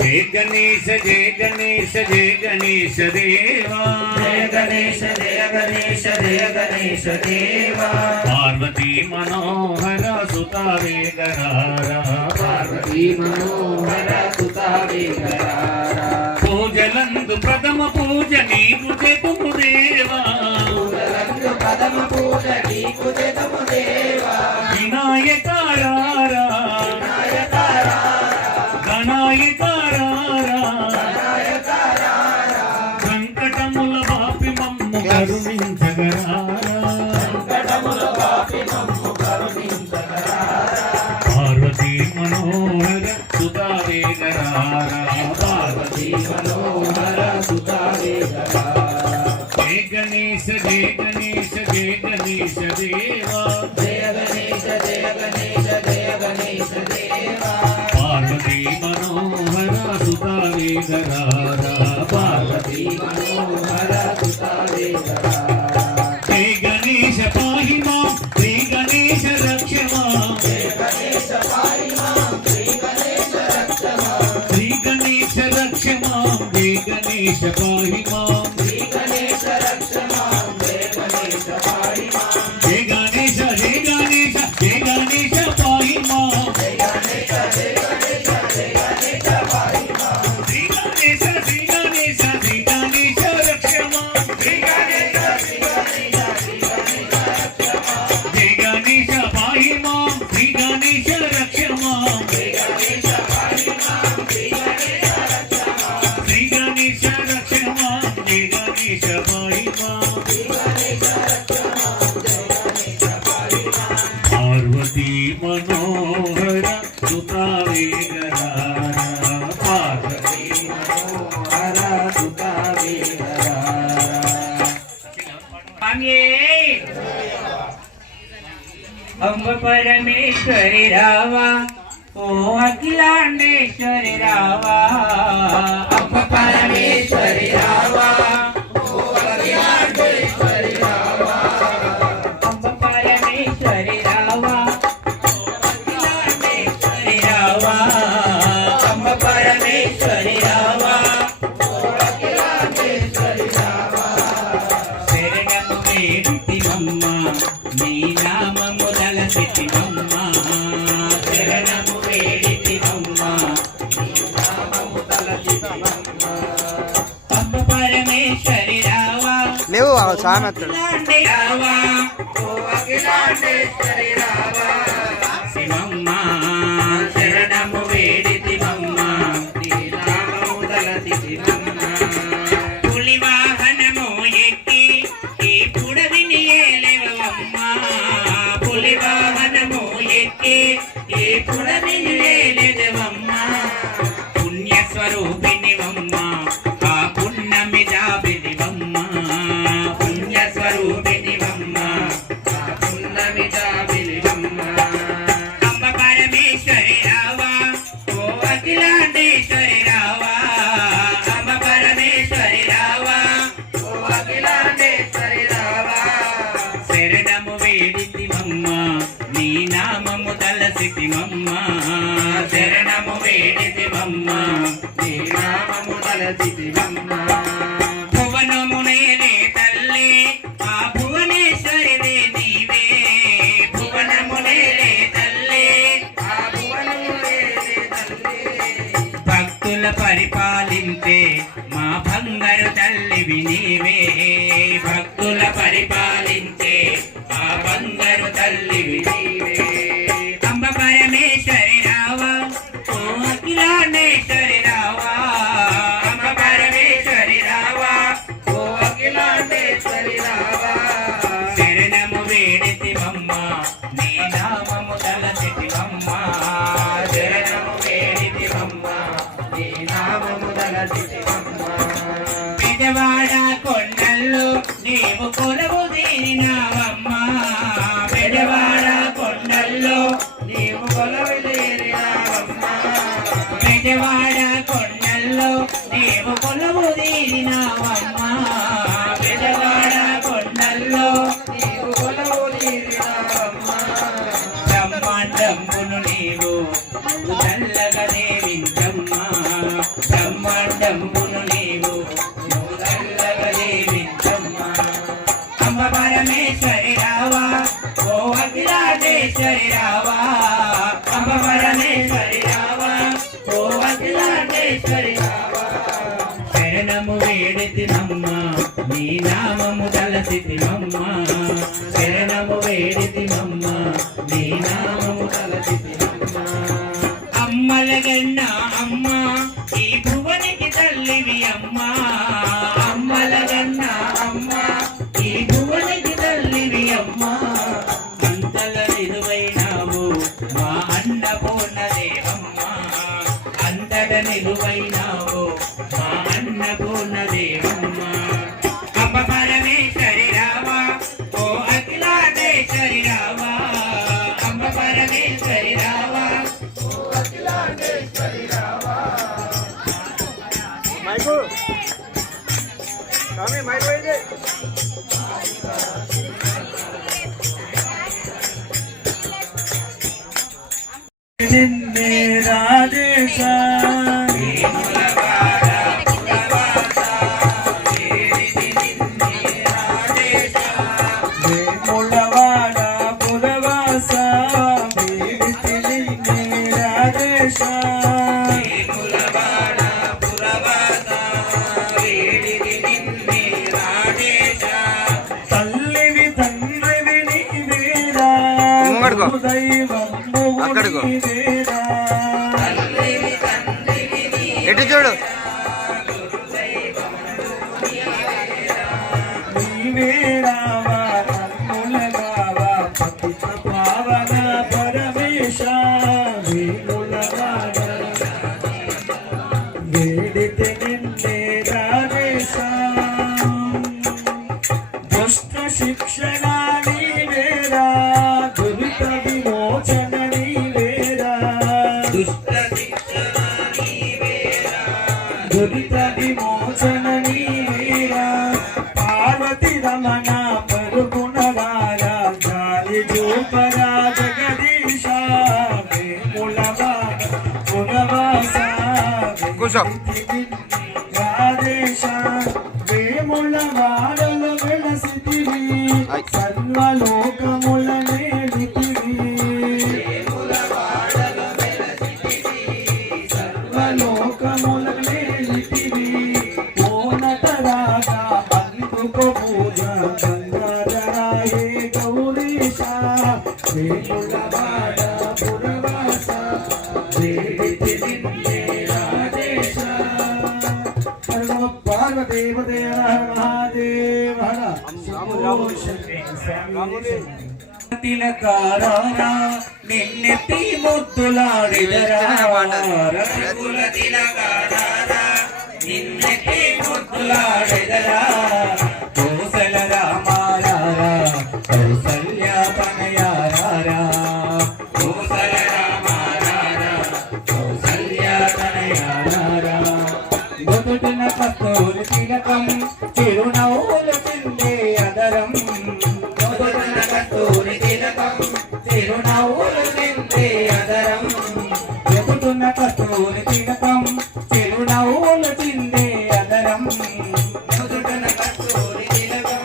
జయ గణేశ జయ గణేశ జయ గణేశ దేవా జయ గణేశ జయ గణేశ జయ గణేశ దేవా పార్వతీ మనోహర సుతావేగరారా పార్వతీ మనోహర సుతావేగరారా పూజలందు ప్రథమ పూజ నీకు చేతుము దేవా పూజలందు ప్రథమ పూజ నీకు చేతుము దేవా వినాయకారారా గణాయకారారా సంకటముల బాపి మమ్ము కరుణించగరారా పార్వతీ మనోహర సుతావేగరారా పార్వతీ మనోహర సుతావేగరారా జయ గణేశ జయ గణేశ జయ గణేశ దేవా జయ గణేశ జయ గణేశ జయ గణేశ దేవా పార్వతీ మనోహర సుతావేగరారా పార్వతీ మనోహర సుతావేగరారా జయ గణేశ పాహి మాం శ్రీ గణేశ రక్ష మాం జయ గణేశ పాహి మాం శ్రీ గణేశ రక్ష మాం శ్రీ గణేశ రక్ష మాం జయ గణేశ పాహి మాం శ్రీ గణేశ రక్ష మాం జయ గణేశ పాహి మాం జయ గణేశ జయ గణేశ జయ గణేశ పాహి మాం జయ గణేశ జయ గణేశ జయ గణేశ పాహి మాం శ్రీ గణేశ శ్రీ గణేశ శ్రీ గణేశ రక్ష మాం శ్రీ గణేశ శ్రీ గణేశ శ్రీ గణేశ రక్ష మాం జయ గణేశ పాహి మాం శ్రీ గణేశ రక్ష మాం శ్రీ గణేశ పాహి మాం శ్రీ గణేశ రక్ష మాం శ్రీ గణేశ రక్ష మాం జయ గణేశ పాహి మాం శ్రీ గణేశ రక్ష మాం జయ గణేశ పాహి మాం పార్వతీ మనోహర సుతావేగరారా పార్వతీ మనోహర సుతావేగరారా స్వామియే అంబ పరమేశ్వరి రావా ఓ అఖిలాండేశ్వరి రావా అంబ పరమేశ్వరి రావా ఓ అఖిలాండేశ్వరి రావా అంబ పరమేశ్వరి రావా ఓ అఖిలాండేశ్వరి రావా అంబ పరమేశ్వరి రావా ఓ అఖిలాండేశ్వరి రావా శరణము వేడితివమ్మ నీ నామము తలసితివమ్మ శరణము వేడితివమ్మ నీ నామము తలసితివమ్మ అంబ పరమేశ్వరి రావా లేవు సామెతలు అఖిలాండే రావా ఓ అఖిలాండేశ్వరి రావా శివమ్మ శరణము వేడితివమ్మ నీ నామము తలసితివమ్మ పులి వాహనము ఎక్కి ఈ పుడవిని ఏలేవమ్మ పులి వాహనము ఎక్కి ఈ పుడవిని ఏలేవమ్మ పుణ్య స్వరూపిణివమ్మ ఆ పుణ్యమి జాబిలివమ్మ పుణ్య స్వరూపిణివమ్మ ఆ పుణ్యమి జాబిలివమ్మ అంబ పరమేశ్వరి రావా ఓ అఖిలాండేశ్వరి రావా అంబ పరమేశ్వరి రావా ఓ అఖిలాండేశ్వరి రావా శరణము వేడితివమ్మ నీ నామము తలసితివమ్మ శరణము వేడితివమ్మ నీ నామము తలసితివమ్మ భువనము నేనే తల్లి ఆ భువనేశ్వరివే నీవే భువనము నేనే తల్లి ఆ భువనము నేనే తల్లి భక్తుల పరిపాలించే మా బంగారు తల్లివి నీవే భక్తుల పరిపాలించే ఆ బంగారు తల్లివి నీవే అంబ పరమేశ్వరి రావా ఓ అఖిలాండేశ్వరి రావా అంబ పరమేశ్వరి రావా ఓ అఖిలాండేశ్వరి రావా శరణము వేడితివమ్మ నీ నామము తలసితివమ్మ శరణము వేడితివమ్మ నీ నామము తలసితివమ్మ పెదవాడ కొండల్లో నీవు కొలువు పరమేశ్వరి రావా ఓ అఖిలాండేశ్వరి రావా అంబ పరమేశ్వరి రావా ఓ అఖిలాండేశ్వరి రావా శరణము వేడితి నమ్మ నీ నామము తలసితి నమ్మ శరణము వేడితి నమ్మ నీ నామము తలసితి నమ్మ అమ్మలగన్న అమ్మ ఈ భువనికి తల్లివి అమ్మ అమ్మలగన్న అమ్మ ఈ భువనికి తల్లివి అమ్మ అంతల నిలువైనావు మా అన్నపూర్ణదేవమ్మ అంతట నిలువైనావు మా అన్నపూర్ణదేవమ్మ అంబ పరమేశ్వరి రావా ఓ అఖిలాండేశ్వరి రావా అంబ పరమేశ్వరి రావా నిన్నే రాజేశ వేములవాడ పురవాస వేడితి నిన్నే రాజేశ తల్లివి తండ్రివి నీవేరా దైవము నీవేరా ఎటు చూడు నీవేరావా నన్నులగావా పతిత పావన పరమేశ వేములవాడ వేడితి నిన్నే రాజేశ దుష్ట శిక్షణ నీవేరా దురిత విమోచన నీవేరా దురిత విమోచన నీవేరా పార్వతి రమణ పరుగుణవార జాలి చూపరా జగదీశ వేములవాడ పురవాస కూర్చో. రాజేశ వేములవాడలో వెలసితివి సర్వలోకముల నేడితివి సర్వలోకముల నేడితివి ఓనత రాగా అందుకో పూజ గంగాధరాయే గౌరీశ వేములవాడ పురవాస వేడితి నిన్నే రాజేశ పార్వదేవదేవ మహాదేవ తిలకారా నిన్నెత్తి ముద్దులాడిదరా రఘుకుల తిలకారా నిన్నెత్తి ముద్దులాడిదరా కోసల రామారారా కౌసల్య తనయారారా కోసల రామారారా కౌసల్య తనయారారా బొదుటిన కస్తూరి తిలకం చిరునవ్వులు చిందే అదరం బొదుటిన కస్తూరి తిలకం చిరునవ్వులు చిందే అదరం బొదుటిన కస్తూరి తిలకం చిరునవ్వులు చిందే అదరం బొదుటిన కస్తూరి తిలకం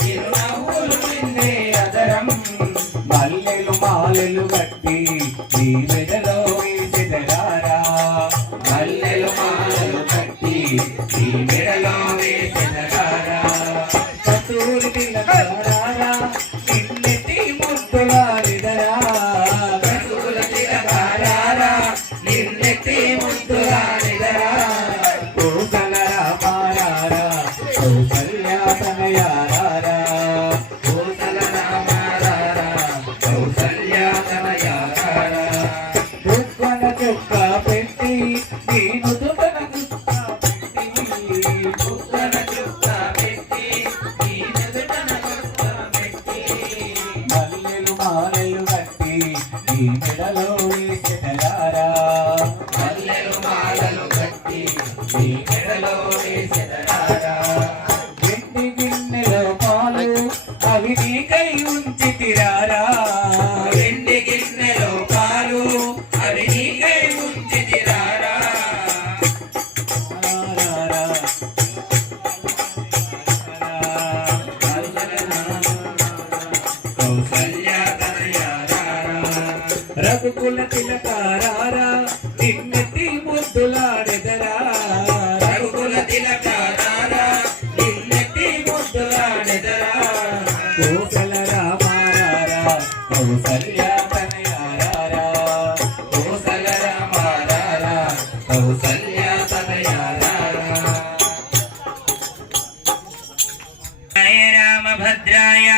చిరునవ్వులు చిందే అదరం మల్లెలు మాలెలు కట్టి ఈ మెడలో వేసిదరారా మల్లెలు మాలలు కట్టి ఈ మెడలో వేసిదరారా కస్తూరి తిలకారా నిన్నెత్తి ముద్దులాడిదరా కస్తూరి తిలకారా నిన్నెత్తి ముద్దులాడిదరా కోసల రామారారా కౌసల్య తనయారారా కోసల రామారారా కౌసల్య తనయారారా దుఃఖన చుక్క పెట్టి నేను దుఃఖన చుక్క పెట్టి దుఃఖన చుక్క పెట్టి నేను దుఃఖన చుక్క పెట్టి మల్లెలు మాలెలు కట్టి నీ మెడలో వేసెదరారా మల్లెలు మాలలు కట్టి నీ మెడలో వేసెదరారా వెండి గిన్నెలో పాలు అవి నీకై ఉంచితిరారా వెండి గిన్నెలో పాలు అవి నీకై ఉంచితిరారా రారా రఘుకుల తిలకారారా నిన్నెత్తి ముద్దులాడెదరా రఘుకుల తిలకారారా నిన్నెత్తి ముద్దులాడెదరా కోసల రామారారా కౌసల్య తనయారారా కోసల రామారారా కౌసల్య తనయారారా జయ రామభద్రాయ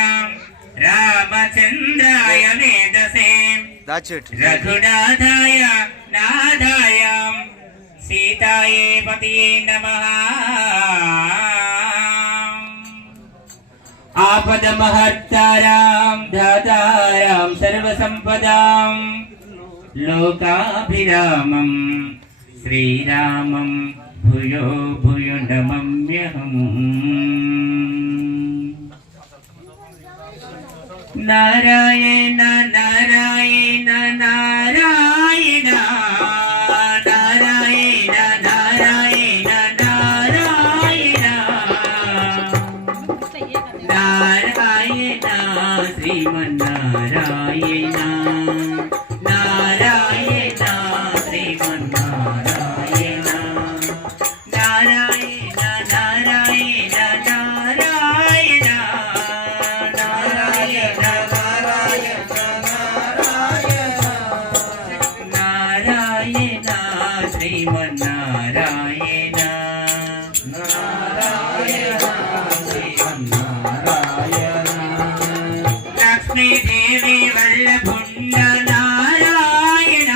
రామచంద్రాయ మేధసే That's it. రఘునాథాయ నాథాయ సీతాయే పతియే నమః ఆపదమహర్తారాం దాతారాం సర్వసంపదాం లోకాభిరామం శ్రీరామం భూయో భూయో నమమ్యహం నారాయణ నారాయణ నారాయణ నారాయణ నారాయణ నారాయణ నారాయణ శ్రీమన్నారాయణ నారాయణ శ్రీమన్నారాయణ నారాయణ నారాయణ నారాయణ నారాయణ నారాయణ శ్రీమన్నారాయణ నారాయణ శ్రీమన్నారాయణ లక్ష్మీదేవి వల్లభుండ నారాయణ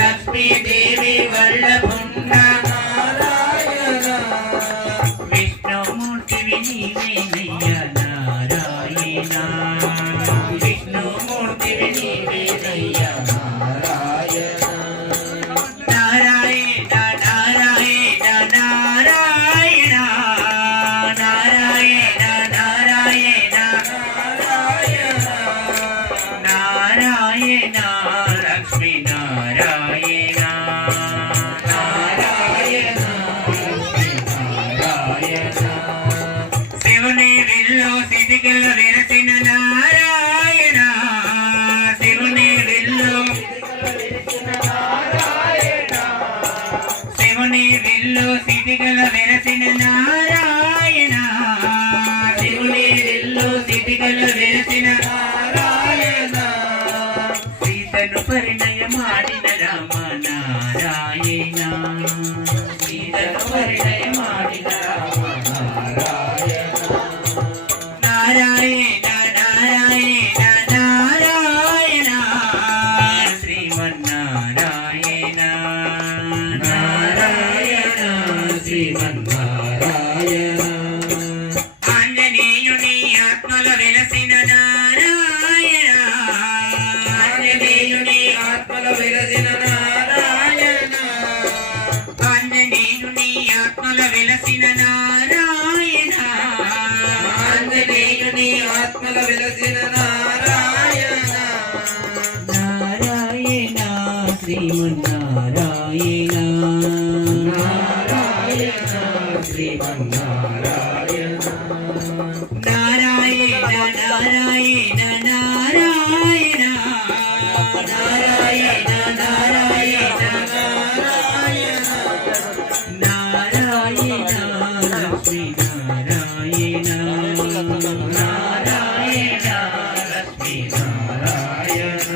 లక్ష్మీదేవి వల్లభుండ నారాయణ విష్ణుమూర్తి నీవేనయ్య నారాయణ విష్ణుమూర్తి నీవేనయ్య నారాయణ నారాయణ నారాయణ నారాయణ నారాయణ నారాయణ నారాయణ లక్ష్మీ నారాయణ నారాయణ లక్ష్మీ నారాయణ శివుని విల్లు సిటికలు విరసిన నారాయణ శివుని విల్లు శివుని విల్లు సిటికలు విరసిన నారాయణ శివుని విల్లు సిటికలు విరసిన నారాయణ సీతను పరిణయమాడిన రామ నారాయణ సీతను పరిణయమాడిన రామ నారాయణ నారాయణ నారాయణ నారాయణ శ్రీమన్నారాయణ నారాయణ శ్రీమన్నారాయణ ఆంజనేయుని ఆత్మల వెలసిన నారాయణ ఆంజనేయుని ఆత్మల వెలసిన నారాయణ ఆంజనేయుని ఆత్మల వెలసిన నారాయణ ఆంజనేయుని ఆత్మల వెలసిన నారాయణ నారాయణ శ్రీమన్నారాయణ నారాయణ శ్రీమన్నారాయణ నారాయణ నారాయణ నారాయణ నారాయణ నారాయణ నారాయణ లక్ష్మీ నారాయణ నారాయణ లక్ష్మీ నారాయణ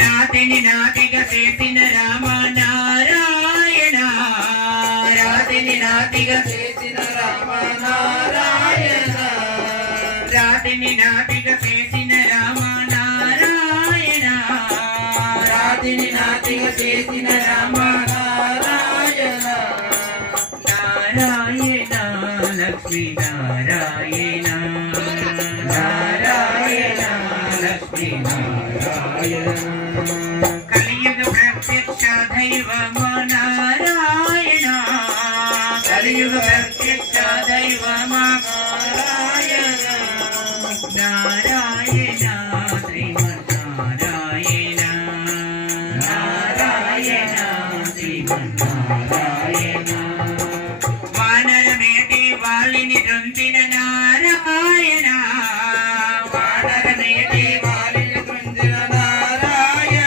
రాతిని నాతిగా చేసిన రామ నారాయణ రాతిని నాతిగా చేసిన రామ నారాయణ రాతిని నాతిగా చేసిన రామ నారాయణ రాతిని నాతిగా చేసిన రామ నారాయణ నారాయణ లక్ష్మీ నారాయణ నారాయణ లక్ష్మీ నారాయణ కలియుగ ప్రత్యక్ష దైవమ నారాయణ కలియుగ ప్రత్యక్ష దైవమ నారాయణ నారాయణ శ్రీమన్నారాయణ నారాయణ శ్రీమన్నారాయణ వానరమేటి వాలిని దొంతిన నారాయణ వానరమేటి వాలిని దొంతిన నారాయణ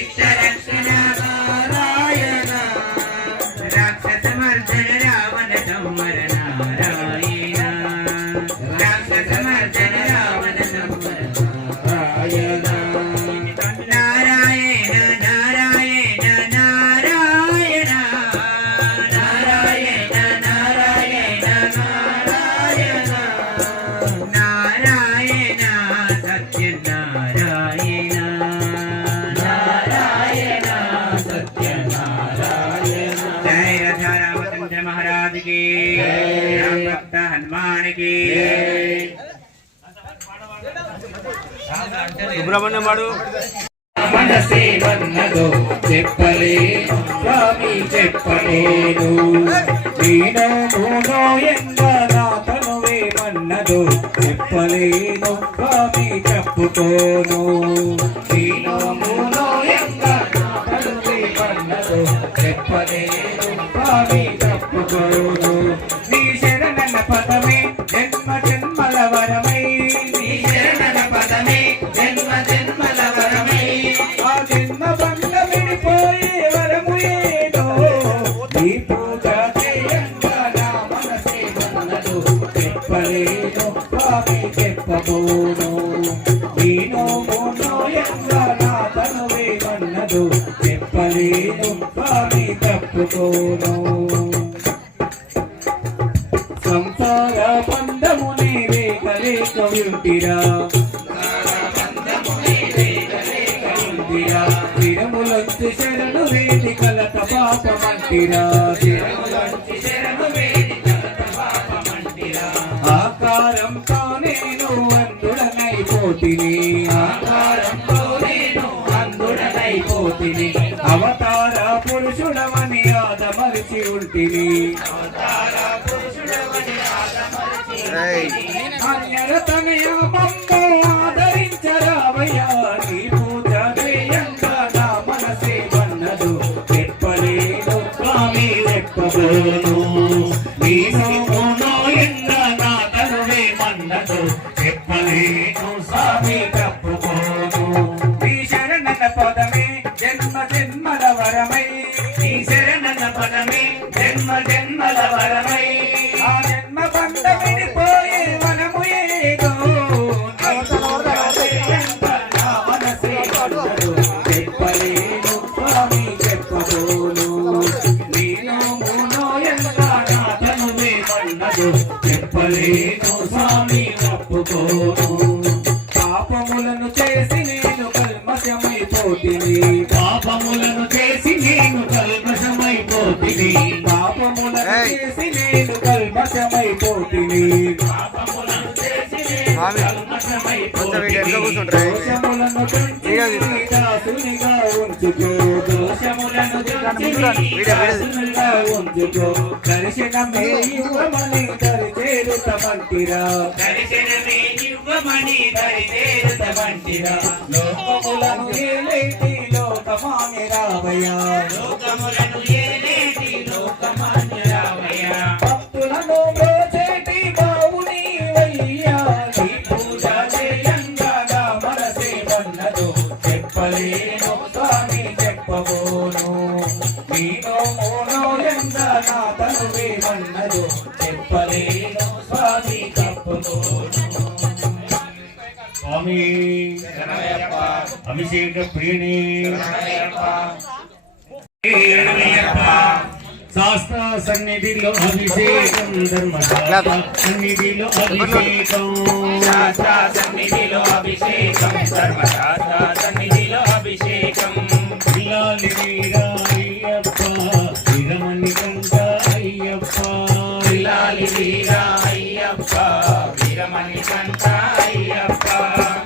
దుష్ట రక్షణ నారాయణ రాక్షస మర్దన రావణ సంవర నారాయణ రాక్షస మర్దన రావణ సంవర నారాయణ నారాయణ నారాయణ నారాయణ నారాయణ నారాయణ నారాయణ నారాయణ సత్యనారాయణ నారాయణ సత్యనారాయణ జయ రాధా రామచంద్ర మహారాజ్ की राम भक्त हनुमान की సుబ్రహ్మణ్యం వాడు మనసే వన్నదో చెప్పలేను స్వామి చెప్పలేను నేను మూనో ఎంగనాథనువే మన్నదో చెప్పలేను స్వామి చెప్పుకోను నేను మూనో ఎంగనాథనువే మన్నదో చెప్పలేను స్వామి చెప్పుకోను నీ శరణన పదమే జన్మ జన్మల వరమై నీ శరణన పదమే జన్మ జన్మల వరమై ఆ జన్మ బంధ విడిపోయే వరము ఏదో నీ పూజ చేయంగా నా మనసే వన్నదు చెప్పలేను స్వామి చెప్పబోను నేను మూనో ఎంగా నా తనువే వన్నదు చెప్పలేను స్వామి తప్పుకోను సంసార బంధముని వేగలేక వింటిరా తిరములంచు శరణు వేది కలత పాపమంటిరా తిరములంచు శరణు వేది కలత పాపమంటిరా ఆకారంతో నేను అందుడనైపోతిని ఆకారంతో నేను అందుడనైపోతిని అవతార పురుషుడవని ఆదమరిచి ఉంటిని అవతార పురుషుడవని ఆదమరిచి అన్యర తనయ మమ్ము ఆదరించరావయ్యా నీ పూజ చేయంగా నా మనసే వన్నదు చెప్పలేను స్వామి చెప్పబోను నేను మూనో ఎంగా నా తనువే మన్నదు చెప్పలేను స్వామి తప్పుకోను నీ శరణన పదమే జన్మ జన్మల వరమై నీ శరణన పదమే జన్మ జన్మల వరమై ఆ జన్మ బంధ విడిపోయే వనము ఏదో నా మనసే వన్నదు చెప్పలేను స్వామి చెప్పబోను నేను మూనో ఎంగా నా తనువే వన్నదు చెప్పలేను స్వామి తప్పుకోను పాపములను చేసి నేను కల్మషమైపోతిని పాపములను చేసి నేను కల్మషమైపోతిని పాపములను చేసి నేను కల్మషమైపోతిని పాపములను చేసి నేను మామి, కొంచెం వీడు ఎట్లా కూర్చుంటారు? దోషములను తుంచి నీ దాసునిగా ఉంచుకో దోషములను తుంచి నీ దాసునిగా ఉంచుకో దర్శనమే ఇవ్వమని దరిచేరుతమంటిరా దర్శనమే ఇవ్వమని దరిచేరుతమంటిరా లోకములను ఏలేటి లోకమాని రావయ్యా లోకములను ఏలేటి లోకమాని రావయ్యా భక్తులను బ్రోచేటి బావుని వయ్యా నీ పూజ చేయంగా నా మనసే వన్నదు చెప్పలేను స్వామి చెప్పబోను నీలో మూనో ఎంగా నా తనువే వన్నదు చెప్పలేను స్వామి తప్పుకోను స్వామి అభిషేక ప్రియుని శాస్త్ర సన్నిధిలో అభిషేకం ధర్మశాస్త్ర సన్నిధిలో అభిషేకం శాస్త్ర సన్నిధిలో అభిషేకం ధర్మశాస్త్ర సన్నిధిలో అభిషేకం పిల్లాలి వీరా అయ్యప్ప వీరమణి కంట అయ్యప్ప పిల్లాలి వీర అయ్యప్ప వీరమణి కంట అయ్యప్ప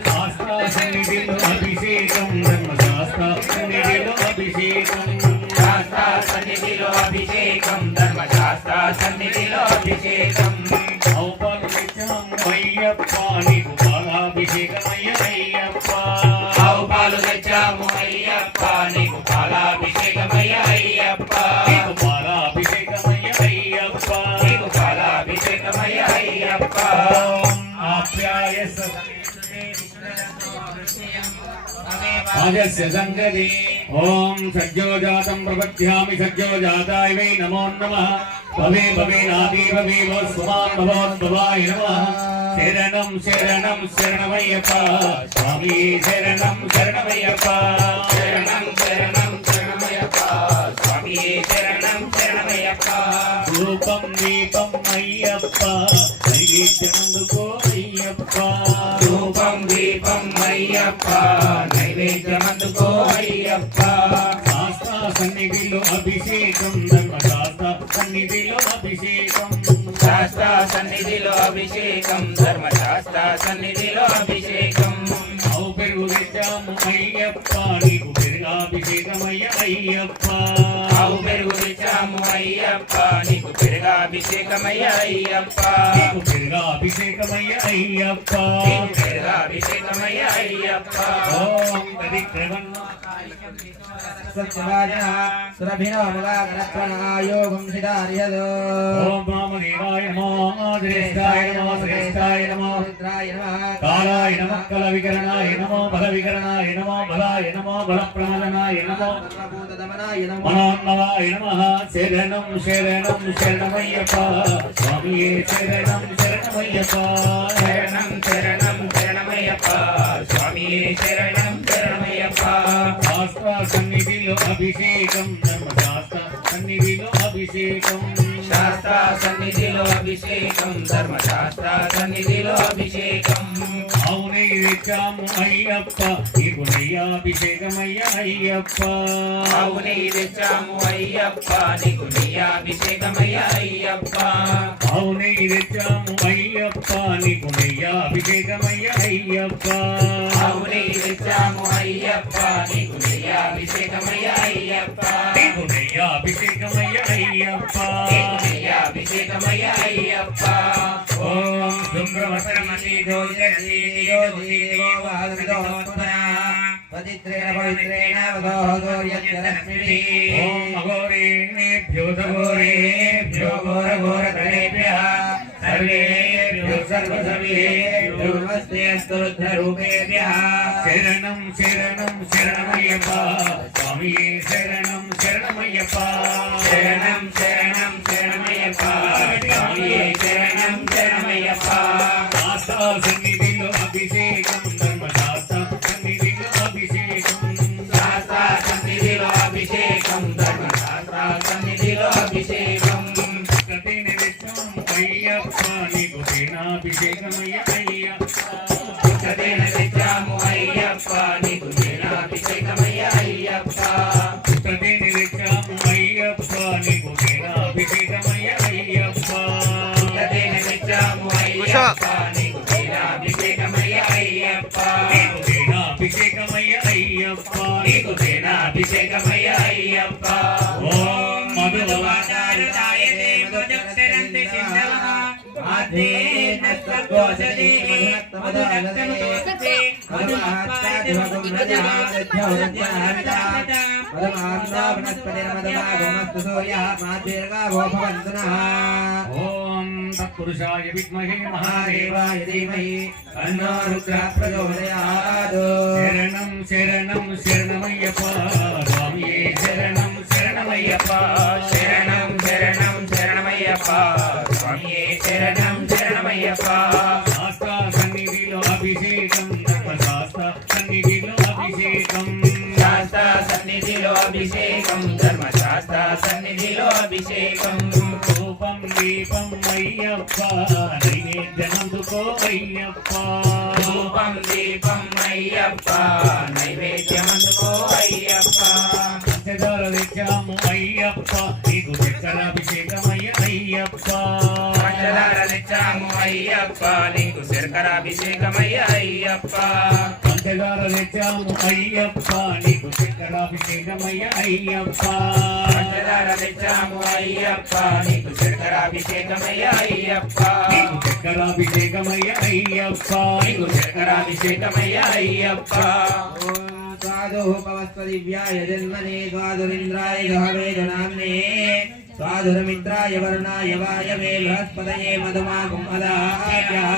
శాస్త్ర సన్నిధిలో అభిషేకం ధర్మశాస్త్ర సన్నిధిలో అభిషేకం శాస్త్ర సన్నిధిలో అభిషేకం ధర్మశాస్త్ర సన్నిధిలో అభిషేకం ఔపాలు నిత్యం అయ్యప్ప నీకు పాలాభిషేకమయ్య అయ్యప్ప పాలు తెచ్చాము అయ్యప్ప నీకు పాలాభిషేకమయ్య అయ్యప్ప నీకు పాలాభిషేకమయ్య అయ్యప్ప నీకు పాలాభిషేకమయ్య అయ్యప్ప ఆప్యాయ తమేవ आजस्य संगति ओम सज्जो जातं प्रपद्यामि सज्जो जाताय वै नमो नमः भवे भवे नादि भवे वस्मान् भवोद्भवाय नमः शरणं शरणं शरणमय्यप्पा स्वामी शरणं शरणमय्यप्पा శరణం శరణం శరణమయ్యప్ప స్వామి శరణం శరణమయ్యప్ప రూపం దీపం అయ్యప్ప నైవేద్యమందుకో అయ్యప్ప రూపం దీపం అయ్యప్ప నైవేద్యమందుకో అయ్యప్ప శాస్త్ర సన్నిధిలో అభిషేకం ధర్మశాస్త్ర సన్నిధిలో అభిషేకం శాస్త్ర సన్నిధిలో అభిషేకం ధర్మశాస్త్ర సన్నిధిలో అభిషేకం ఆవు పెరుగు తెచ్చాము అయ్యప్ప నీకు పెరుగాభిషేకమయ్య అయ్యప్ప ఆవు పెరుగు తెచ్చాము అయ్యప్ప నీకు పెరుగాభిషేకమయ్య అయ్యప్ప నీకు పెరుగాభిషేకమయ్య అయ్యప్ప నీకు పెరుగాభిషేకమయ్య అయ్యప్ప ఓం దరిద్రవన్న సత్యవాజన సురభినో ములాగరత్వనాయోగం హిదార్యదో ఓం వామదేవాయ నమో జ్యేష్ఠాయ నమో శ్రేష్ఠాయ నమో రుద్రాయ నమః కాలాయ నమః కల వికరణాయ నమో బల వికరణాయ నమో బలాయ నమో బల ప్రమాదనాయ నమో సర్వభూతదమనాయ నమః మనోన్మవాయ నమః శరణం శరణం శరణమయ్యప్ప స్వామియే శరణం శరణమయ్యప్ప శరణం శరణం శరణమయ్యప్ప స్వామి శరణం శరణమయ్యప్ప శాస్త్ర సన్నిధిలో అభిషేకం ధర్మశాస్త్ర సన్నిధిలో అభిషేకం శాస్త్ర సన్నిధిలో అభిషేకం ధర్మశాస్త్ర సన్నిధిలో అభిషేకం అవునై తెచ్చాము అయ్యప్ప నీకు నెయ్యాభిషేకమయ్య అయ్యప్ప అవుని తెచ్చాము అయ్యప్ప నీకు నెయ్యాభిషేకమయ్య అయ్యప్ప అవునై తెచ్చాము అయ్యప్ప నీకు నెయ్యాభిషేకమయ్య అయ్యప్ప అవుని తెచ్చాము అయ్యప్ప నీకు నెయ్యాభిషేకమయ్య అయ్యప్ప నీకు నెయ్యాభిషేకమయ్య అయ్యప్ప నీకు నెయ్యాభిషేకమయ్య అయ్యప్ప ఓం శుభ్రవసరమసి దోషి పవిత్రేణ పవిత్రేణ వదోహదోర్యస్మిభిః ఓం అఘోరేభ్యో ఘోరేభ్యో ఘోరఘోరతరేభ్యః సర్వేభ్యో సర్వసర్వేభ్యో నమస్తే స్తోత్రరూపేభ్యః శరణం శరణం శరణమయ్యప్ప స్వామియే శరణం శరణమయ్యప్ప శరణం శరణం శరణమయ్యప్ప స్వామి శరణం శరణమయ్యప్ప శాస్త్ర సన్నిధిలో అభిషేకం ధర్మశాస్త్ర సన్నిధిలో అభిషేకం శాస్త్ర సన్నిధిలో అభిషేకం ధర్మశాస్త్ర సన్నిధిలో అభిషేకం కఠిన విషయం అయ్యప్ప నీకు సేనాభిషేకమయ్య అయ్యప్ప కథేన తెచ్చాము అయ్యప్ప నీకు సేనాభిషేకమయ్య అయ్యప్ప కఠిన విషయం అయ్యప్ప నీకు సేనాభిషేకమయ్య అయ్యప్ప కథేన తెచ్చాము అయ్యప్ప నీకు సేనాభిషేకమయ్య అయ్యప్ప నీకు సేనాభిషేకమయ్య అయ్యప్ప నీకు సేనాభిషేకమయ్య అయ్యప్ప ఓం మధువాచారుదాయతే మధుక్షరంతి సింధవః ఆద్యేన సర్గోషదే మధురక్తముతోస్తే మధుమాత్యాది ఓం తత్పురుషాయ విద్మహే మహాదేవాయ మహాదేవాయ ధీమహి తన్నో రుద్రః ప్రచోదయాత్ శరణం శరణం శరణమయ్యప్ప స్వామియే శరణం శరణమయ్యప్ప శరణం శరణం శరణమయ్యప్ప స్వామియే శరణం శరణమయ్యప్ప శాస్త్ర సన్నిధిలో అభిషేకం ధర్మశాస్త్ర సన్నిధిలో అభిషేకం శాస్త్ర సన్నిధిలో అభిషేకం ధర్మశాస్త్ర సన్నిధిలో అభిషేకం రూపం దీపం అయ్యప్ప నైవేద్యమందుకో అయ్యప్ప రూపం దీపం అయ్యప్ప నైవేద్యమందుకో అయ్యప్ప పంచదార తెచ్చాము అయ్యప్ప నీకు చక్కెరాభిషేకమయ్య అయ్యప్ప పంచదార తెచ్చాము అయ్యప్ప నీకు శర్కరాభిషేకమయ్య అయ్యప్ప పంచదార తెచ్చాము అయ్యప్ప నీకు చక్కెరాభిషేకమయ్య అయ్యప్ప పంచదార తెచ్చాము అయ్యప్ప నీకు శర్కరాభిషేకమయ్య అయ్యప్ప నీకు చక్కెరాభిషేకమయ్య అయ్యప్ప నీకు శర్కరాభిషేకమయ్య అయ్యప్ప ద్వాదోపవస్వ దివ్యాయ జన్మనే ద్వాదురింద్రాయ గహవేద నామ్నే स्वाधुरमित्राय वरुणाय वायवे बृहस्पतये मधुमागुं अदाभ्यः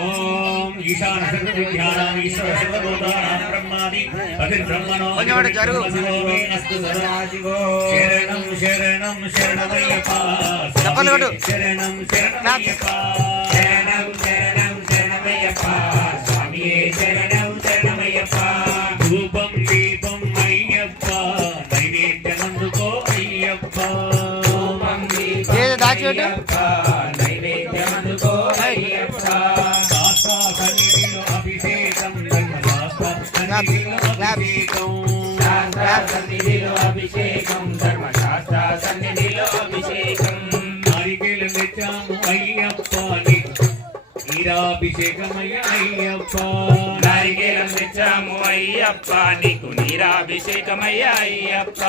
ఓం ఈశాన సర్వవిద్యానాం ఈశ్వర సర్వభూతానాం బ్రహ్మాది అభిర్బ్రహ్మణో శివోమే అస్తు సదా శరణం శరణం శరణమయ్యప్ప శరణం శరణమయ్యప్ప శరణం శరణం శరణమయ్యప్ప స్వామియే శరణం శరణమయ్యప్ప ధూపం దీపం అయ్యప్ప నైవేద్యమందుకో అయ్యప్ప ధూపం దీపం అయ్యప్ప నైవేద్యమందుకో అయ్యప్ప శాస్త్ర సన్నిధిలో అభిషేకం ధర్మశాస్త్ర సన్నిధిలో అభిషేకం శాస్త్ర సన్నిధిలో అభిషేకం ధర్మశాస్త్ర సన్నిధిలో అభిషేకం నారికేలు తెచ్చాము అయ్యప్ప నీకు నీరాభిషేకమయ్య అయ్యప్ప నారికేలం తెచ్చాము అయ్యప్ప నీకు నీరాభిషేకమయ్య అయ్యప్ప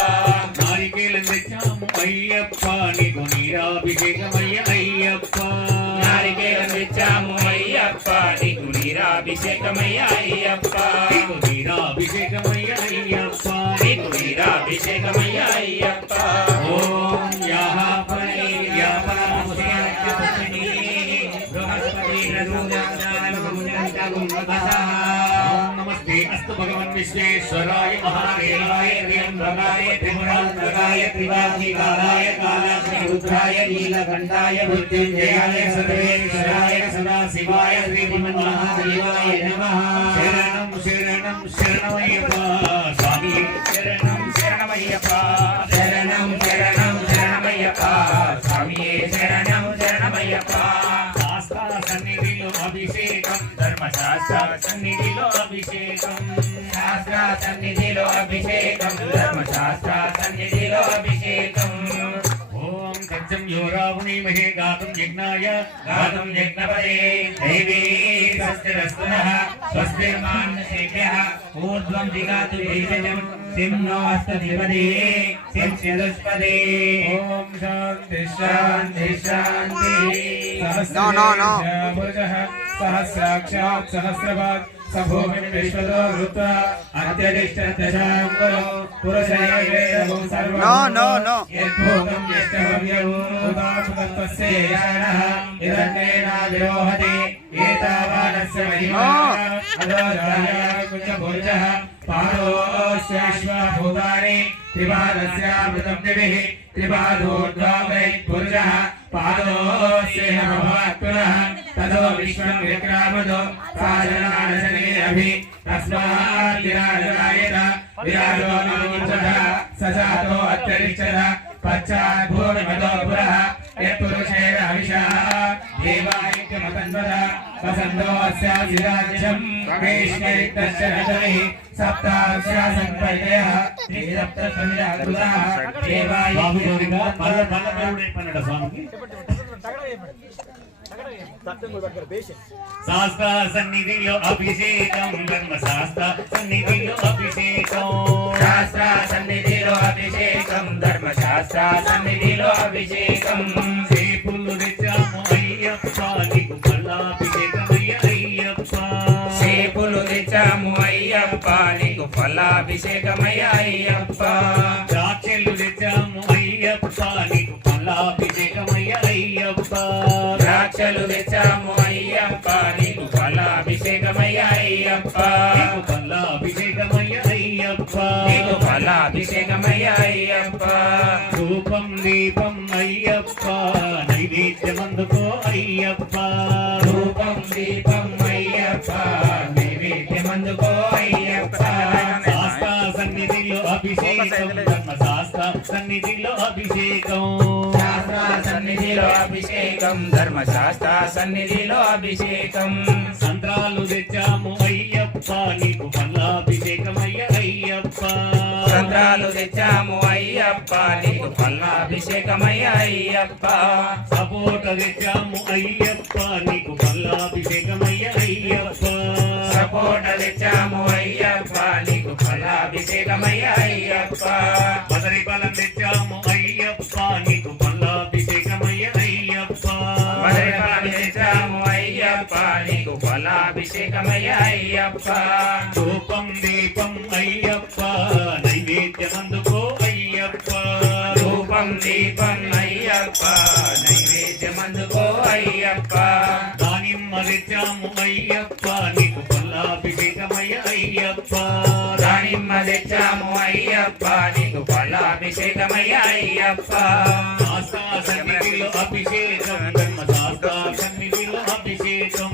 నారికేలు తెచ్చాము అయ్యప్ప నీకు నీరాభిషేకమయ్య అయ్యప్ప నారికేలం తెచ్చాము అయ్యప్ప నీకు నీరాభిషేకమయ్య అయ్యప్ప నీకు నీరాభిషేకమయ్య అయ్యప్ప నీకు నీరాభిషేకమయ్య అయ్యప్ప ఓం యాహ పరే యాహ ఓం నమస్తే అస్తు భగవన్ విశ్వేశ్వరాయ మహాదేవాయ త్ర్యంబకాయ త్రిపురాంతకాయ త్రివాధికారాయ కాలాగ్ని రుద్రాయ నీలకంఠాయ మృత్యుంజయాయ సర్వేశ్వరాయ సదాశివాయ శ్రీమన్మహాదేవాయ నమః శరణం శరణం శరణమయ్యప్ప స్వామి శరణం శరణమయ్యప్ప శరణం శరణం శరణమయ్యప్ప స్వామియే శరణం శరణమయ్యప్ప శాస్త్ర సన్నిధిలో అభిషేకం ధర్మశాస్త్ర సన్నిధిలో అభిషేకం శాస్త్ర సన్నిధిలో అభిషేకం ధర్మశాస్త్ర సన్నిధిలో అభిషేకం ఓం తచ్చం యో రావణీమహే గాతుం యజ్ఞాయ గాతుం యజ్ఞపదే దేవీ స్వస్తిరస్తునః స్వస్తిర్మాన్నసేభ్యః ఊర్ధ్వం దిగాతు దేశజం సింహో అస్తధిపదే సింహదుష్పదే ఓం శాంతి శాంతి శాంతి No. పురుషః సహస్రాక్షాత్ సహస్రపాత్ సభూమిం విశ్వతో భూత్వా అత్యధిష్ఠితాంగో పురుషయేవేదం సర్వం No. యద్భూతం యష్టభవ్యం ఉదాసుతస్య యానః ఇదన్నేనావిరోహతి ఏతావానస్య మహిమా అదోజాయ కుంజపురుషః పాదోస్యాశ్వభూతాని త్రిపాదస్యామృతం దివిః త్రిపాదోర్ధ్వా వై పురుషः పాదోస్యేహ భవాత్ పునః తదో విశ్వం విక్రామదో సాజనానశనేరభి తస్మాత్ విరాజాయేత విరాజో నమోచః సజాతో అత్యరిచ్చత పశ్చాత్ భూమిమదో పురః యత్పురుషేణ హవిషా దేవాయిత్యమతన్వద వసంతో అస్యాసి రాజ్యం వేష్మైత్తస్య రజనిః సప్తాస్యాసన్ పరిదయః సప్తసంజాగృతాః బాబు గౌరిగా దేవాయిత్య పన్నడ స్వామికి శాస్త్ర సన్నిధిలో అభిషేకం ధర్మశాస్త్ర సన్నిధిలో అభిషేకం శాస్త్ర సన్నిధిలో అభిషేకం ధర్మశాస్త్ర సన్నిధిలో అభిషేకం సేపులు తెచ్చాము అయ్యప్ప నీకు ఫలాభిషేకమయ్య అయ్యప్ప సేపులు తెచ్చాము అయ్యప్ప నీకు ఫలాభిషేకమయ్య అయ్యప్ప ద్రాక్షలు తెచ్చాము అయ్యప్ప నీకు ఫలాభిషేకమయ్య అయ్యప్ప ద్రాక్షలు తెచ్చాము అయ్యప్ప నీకు ఫలాభిషేకమయ్య అయ్యప్ప నీకు ఫలాభిషేకమయ్య అయ్యప్ప నీకు ఫలాభిషేకమయ్య అయ్యప్ప ధూపం దీపం అయ్యప్ప నైవేద్యమందుకో అయ్యప్ప ధూపం దీపం అయ్యప్ప నైవేద్యమందుకో అయ్యప్ప శాస్త్ర సన్నిధిలో అభిషేకం ధర్మశాస్త్ర సన్నిధిలో అభిషేకం శాస్త్ర సన్నిధిలో అభిషేకం ధర్మశాస్త్ర సన్నిధిలో అభిషేకం సంత్రాలు తెచ్చాము అయ్యప్ప నీకు ఫలాభిషేకమయ్య అయ్యప్ప సంత్రాలు తెచ్చాము అయ్యప్ప నీకు ఫలాభిషేకమయ్య అయ్యప్ప సపోట తెచ్చాము అయ్యప్ప నీకు ఫలాభిషేకమయ్య అయ్యప్ప సపోట తెచ్చాము అయ్యప్ప నీకు ఫలాభిషేకమయ్య అయ్యప్ప బదరి బలం తెచ్చాము అయ్యప్ప నీకు ఫలాభిషేకమయ్య అయ్యప్ప మదరి ఫలం తెచ్చాము అయ్యప్ప నీకు ఫలాభిషేకమయ్య అయ్యప్ప ధూపం దీపం అయ్యప్ప నైవేద్యమందుకో అయ్యప్ప ధూపం దీపం దీపం అయ్యప్ప నైవేద్యమందుకో అయ్యప్ప దానిమ్మ తెచ్చాము అయ్యప్ప నీకు పల్లాభిషేకమయ్య అయ్యప్ప దానిమ్మ తెచ్చాము అయ్యప్ప నీకు పల్లాభిషేకమయ్య అయ్యప్ప శాస్త్ర సన్నిధిలో అభిషేకం ధర్మశాస్త్ర సన్నిధిలో అభిషేకం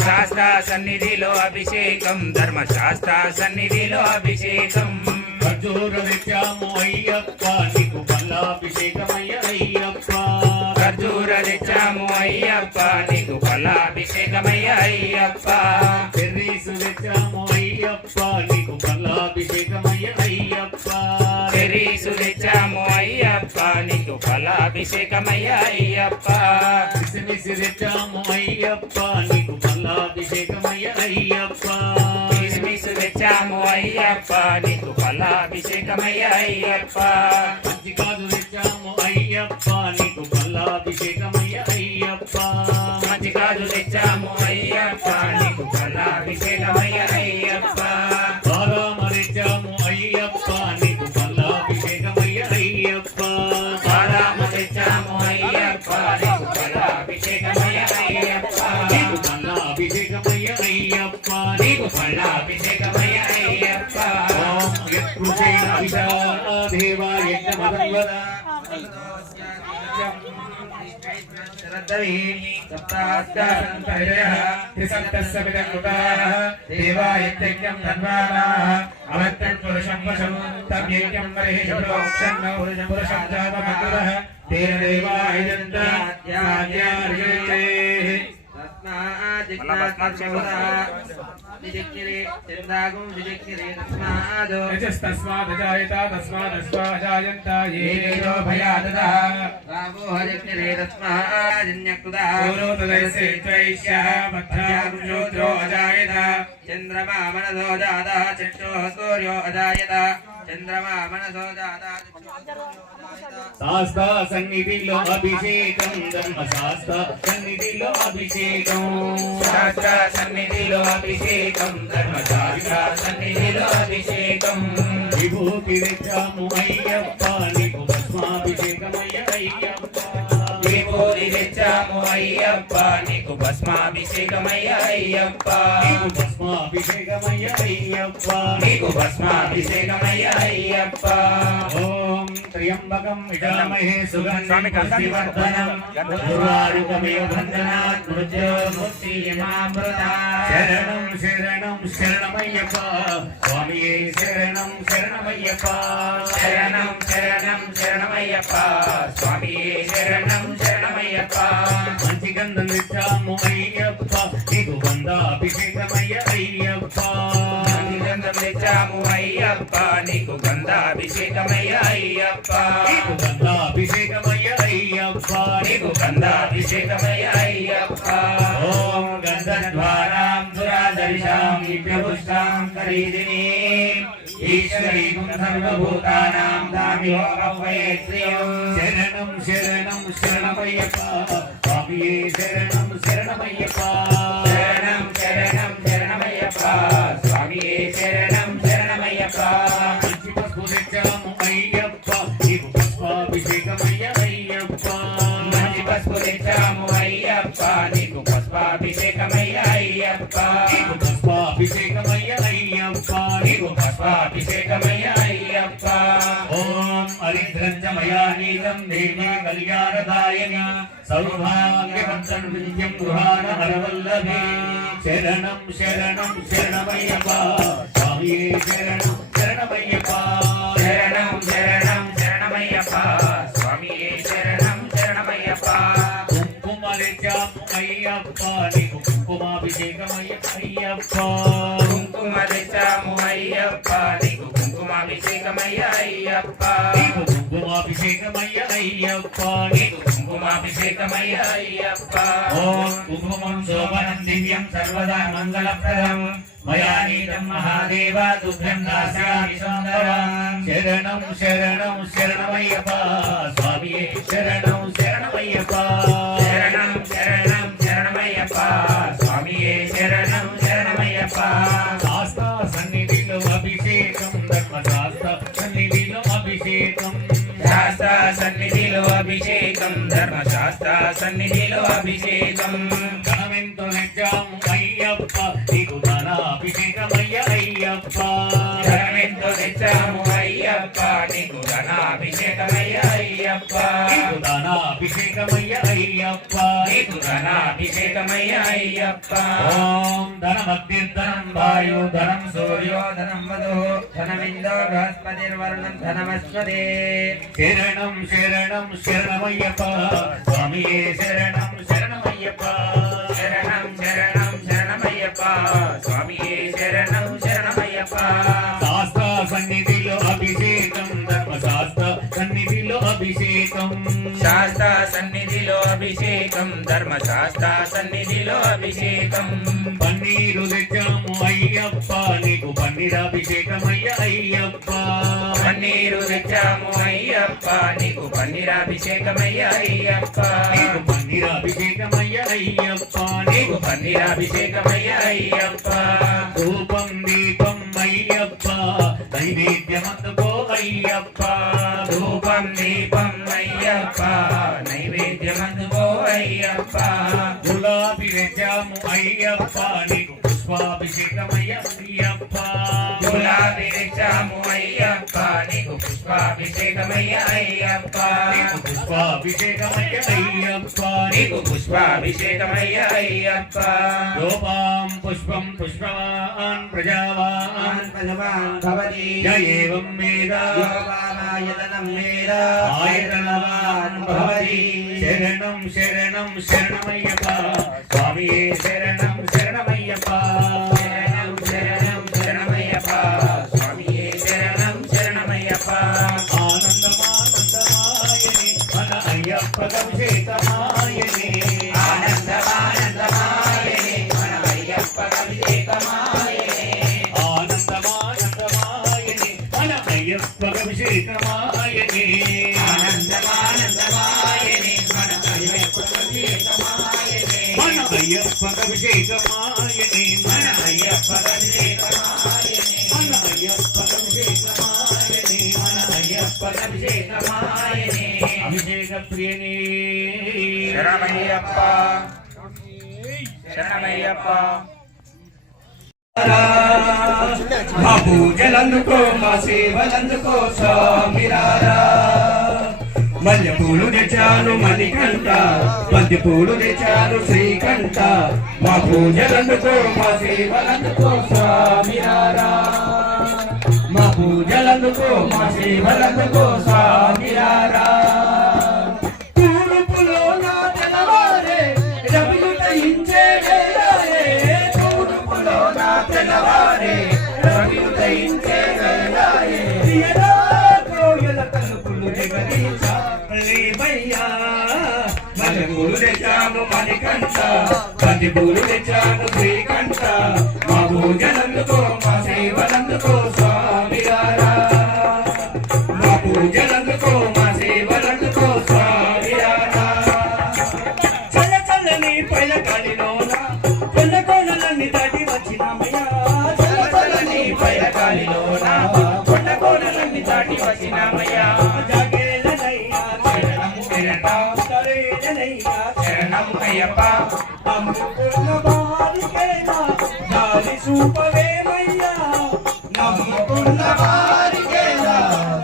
శాస్త్ర సన్నిధిలో అభిషేకం ధర్మశాస్త్ర సన్నిధిలో అభిషేకం ఖర్జూర తెచ్చాము అయ్యప్ప నీకు పల్లాభిషేకమయ్య అయ్యప్ప ఖర్జూర తెచ్చాము అయ్యప్ప నీకు పల్లాభిషేకమయ్య అయ్యప్ప చెర్రీసు తెచ్చాము అయ్యప్ప నీకు పల్లాభిషేకమయ్య అయ్యప్ప చెరీసు తెచ్చాము అయ్యప్ప నీకు పల్లాభిషేకమయ్య అయ్యప్ప కిస్మిస్ తెచ్చాము అయ్యప్ప నీకు పల్లాభిషేకమయ్య అయ్యప్ప కిస్మిస్ తెచ్చాము అయ్యప్ప నీకు పల్లాభిషేకమయ్య అయ్యప్ప మంచిగాజు తెచ్చాము అయ్యప్ప నీకు పల్లాభిషేకమయ్య అయ్యప్ప మంచిగాజు తెచ్చాము అయ్యప్ప నీకు పల్లాభిషేకమయ్య అయ్యప్ప బాదామ తెచ్చాము అయ్యప్ప నీకు పల్లాభిషేకమయ్య అయ్యప్ప బాదాము తెచ్చాము అయ్యప్ప నీకు పల్లాభిషేకమయ్య అయ్యప్ప నీకు పల్లాభిషేకమయ్య అయ్యప్ప నీకు పల్లాభిషేకమయ్య అయ్యప్ప ఓం యత్కృషేణ విశాదేవా యజ్ఞమదన్వద దేవాయజ్ఞం ధన్వానాః అవత్తన్ పురుషం వశం తం యజ్ఞం మహేషం ప్రోక్షన్నో పురుషం జాతమగ్రహ తేన దేవాయజంత సాధ్యార్యతే తస్మాదజాయత తస్మాదస్వాజాయంత ఏదో భయాదదా చంద్రమా మనసో జాత చక్షో సూర్యో అజాయత చంద్రమా మనసో జాత శాస్త్ర సన్నిధిలో అభిషేకం ధర్మశాస్త్ర సన్నిధిలో అభిషేకం శాస్త్ర సన్నిధిలో అభిషేకం ధర్మశాస్త్ర సన్నిధిలో అభిషేకం విభూతి తెచ్చాము అయ్యప్ప నీకు భస్మాభిషేకమయ్య అయ్యప్ప విభూతి తెచ్చాము అయ్యప్ప నీకు భస్మాభిషేకమయ్య అయ్యప్ప నీకు భస్మాభిషేకమయ్య అయ్యప్ప నీకు భస్మాభిషేకమయ్య అయ్యప్ప ఓం త్ర్యంబకం విజామహే సుగంధిం పుష్టివర్ధనం ఉర్వారుకమివ బంధనాత్ మృత్యోర్ముక్షీయమామృతా శరణం శరణం శరణమయ్యప్ప స్వామియే శరణం శరణమయ్యప్ప శరణం శరణం శరణమయ్యప్ప స్వామియే శరణం శరణమయ్యప్ప మంచి గంధం తెచ్చాము అయ్యప్ప నీకు గంధాభిషేకమయ్య అయ్యప్ప గంధం తెచ్చాము అయ్యప్ప నీకు గంధాభిషేకమయ్య అయ్యప్ప నీకు గంధాభిషేకమయ్య అయ్యప్ప నీకు గంధాభిషేకమయ్య అయ్యప్ప ఓం గంధద్వారాం దురాదర్శాం దివ్యపుష్టాం ఖరీదిని ఈశ్వరీం సర్వభూతానాం దామివోమవ్వయే శ్రియం శరణం శరణం శరణమయ్యప్ప స్వామియే శరణం శరణమయ్యప్ప శరణం శరణం శరణమయ్యప్ప స్వామియే శరణం శరణమయ్యప్ప మంచి పసుపు తెచ్చాము అయ్యప్ప నీకు పుష్పాభిషేకమయ్య అయ్యప్ప మంచి పసుపు తెచ్చాము అయ్యప్ప నీకు పుష్పాభిషేకమయ్య అయ్యప్ప నీకు పుష్పాభిషేకమయ్య అయ్యప్ప నీకు పుష్పాభిషేకమయ్య అయ్యప్ప ఓం అరిద్రంచ మయా నీతం దేవీ కళ్యాణదాయని సౌభాగ్యవంతం విద్యం గృహాణ హరవల్లభే శరణం శరణం శరణమయ్యప్ప స్వామియే శరణం శరణమయ్యప్ప శరణం శరణం శరణమయ్యప్ప స్వామియే శరణం శరణమయ్యప్ప కుంకుమ తెచ్చాము అయ్యప్ప నీకు కుంకుమాభిషేకమయ్య అయ్యప్ప కుంకుమ తెచ్చాము అయ్యప్ప నీకు కుంకుమాభిషేకమయ్య అయ్యప్ప నీకు కుంకుమాభిషేకమయ్య అయ్యప్ప నీకు కుంకుమాభిషేకమయ్య అయ్యప్ప ఓం కుంకుమం శోభనం దివ్యం సర్వదా మంగళప్రదం మయా నీతం మహాదేవ తుభ్యం దాస్యామి సుందరం శరణం శరణం శరణమయ్యప్ప స్వామియే శరణం శరణమయ్యప్ప శరణం శరణం శరణమయ్యప్ప స్వామియే శరణం శరణమయ్యప్ప శాస్త్ర సన్నిధిలో అభిషేకం ధర్మశాస్త్ర సన్నిధిలో అభిషేకం శాస్త్ర సన్నిధిలో సన్నిధిలో అభిషేకం ధర్మశాస్త్ర సన్నిధిలో అభిషేకం ధనమెంతో తెచ్చాము అయ్యప్ప నీకు ధనాభిషేకమయ్య అయ్యప్ప ధనమెంతో తెచ్చాము అయ్యప్ప నీకు ధనాభిషేకమయ్య అయ్యప్ప నీకు ధనాభిషేకమయ్య అయ్యప్ప నీకు ధనాభిషేకమయ్య అయ్యప్ప ఓం ధనమగ్నిర్ధనం వాయు ధనం సూర్యో ధనం వధో ధనమిందో బృహస్పతిర్వర్ణం ధనమస్వదే శరణం శరణం శరణమయ్యప్ప స్వామియే శరణం శరణమయ్యప్ప శరణం శరణం శరణమయ్యప్ప స్వామియే శరణం శరణమయ్యప్ప శాస్త్ర సన్నిధిలో అభిషేకం ధర్మశాస్త్ర సన్నిధిలో అభిషేకం శాస్త్ర సన్నిధిలో అభిషేకం ధర్మశాస్త్ర సన్నిధిలో అభిషేకం పన్నీరు తెచ్చాము అయ్యప్ప నీకు పన్నీరాభిషేకమయ్య అయ్యప్ప పన్నీరు తెచ్చాము అయ్యప్ప నీకు పన్నీరాభిషేకమయ్య అయ్యప్ప నీకు పన్నీరాభిషేకమయ్య అయ్యప్ప నీకు పన్నీరాభిషేకమయ్య అయ్యప్ప ధూపం దీపం అయ్యప్ప నైవేద్యమందుకో అయ్యప్ప ధూపం దీపం అయ్యప్ప నైవేద్యమందుకో అయ్యప్ప గులాబీ తెచ్చాము అయ్యప్ప నీకు పుష్పాభిషేకమయ్య అయ్యప్ప గులాబీ తెచ్చాము అయ్యప్ప నీకు పుష్పాభిషేకమయ్య అయ్యప్ప నీకు పుష్పాభిషేకమయ్య అయ్యప్ప నీకు పుష్పాభిషేకమయ్య అయ్యప్ప రూపాం పుష్పం పుష్పవాన్ ప్రజావాన్ భగవాన్ భవతి ఏవం వేద యోగామాయతనం వేద ఆయతనవాన్ భవతి శరణం శరణం శరణమయ్యప్ప స్వామియే శరణం శరణమయ్యప్ప శరణం శరణం శరణమయ్యప్ప స్వామియే శరణం శరణమయ్యప్ప ఆనందమానందమాయని మన అయ్యప్ప అభిషేకమాయని ఆనందమానందమాయనే మన అయ్యప్ప అభిషేకమాయనే ఆనందమానందమాయని మన అయ్యప్ప అభిషేకమాయని ఆనందమానందమాయనే మన అయ్యప్ప అభిషేకమాయనే మన అయ్యప్ప అభిషేకమాయని మన అయ్యప్ప అభిషేకమాయనే మన అయ్యప్ప అభిషేకమాయని మన అయ్యప్ప అభిషేకమాయనే అభిషేక ప్రియని శరణమయ్యప్ప శరణమయ్యప్ప మా పూజలందుకో మా సేవలందుకో స్వామిరారా మల్లె పూలు తెచ్చాను మణికంఠ బంతి పూలు తెచ్చాను శ్రీకంఠ మా పూజలందుకో మా సేవలందుకో స్వామిరారా మా పూజలందుకో మా సేవలందుకో స్వామిరారా తూర్పులో నా తెల్లవారే రవియుదయించే వేళాయే తూర్పులో నా తెల్లవారే రవియుదయించే వేళాయే తీయరా కోయల తలుపులు జగదీశా లేవయ్యా మల్లె పూలు తెచ్చాను మణికంఠ బంతి పూలు తెచ్చాను శ్రీకంఠ మా పూజలందుకో మా సేవలందుకో స్వామిరారా మా పూజలందుకో మా సేవలందుకో స్వామిరారా చల్ల చల్లని పైన గాలిలోన కొల్ల కోనలన్నీ దాటి వచ్చినామయ్యా చల్ల చల్లని పైన గాలిలోన కొండ కోనలన్నీ దాటి వచ్చినామయ్యా జాగేలనయ్యా శరణం శరణం సరేనయ్యా శరణం అయ్యప్ప అమ్ముకున్న వారికేనా దారి చూపవేమయ్యా నమ్ముకున్న వారికేనా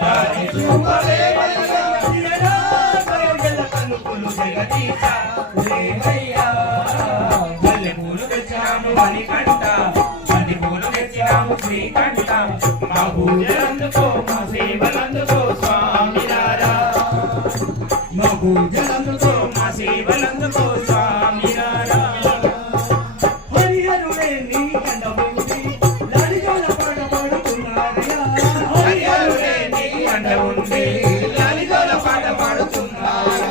దారి చూపవేమయ్యా తీయరా కోయల తలుపులు జగదీశా లేవయ్యా మల్లె పూలు తెచ్చాము మణికంఠ బంతి పూలు తెచ్చినాము శ్రీకంఠ మా పూజలందుకో మా సేవలందుకో స్వామిరారా మా పూజలందుకో మా సేవలందుకో స్వామిరారా హరిహరుడే నీ కండ ఉంది లాలిజోల పాట పాడుతున్నారయ్యా హరిహరుడే నీ కండ ఉంది లాలిజోల పాట పాడుతున్నారు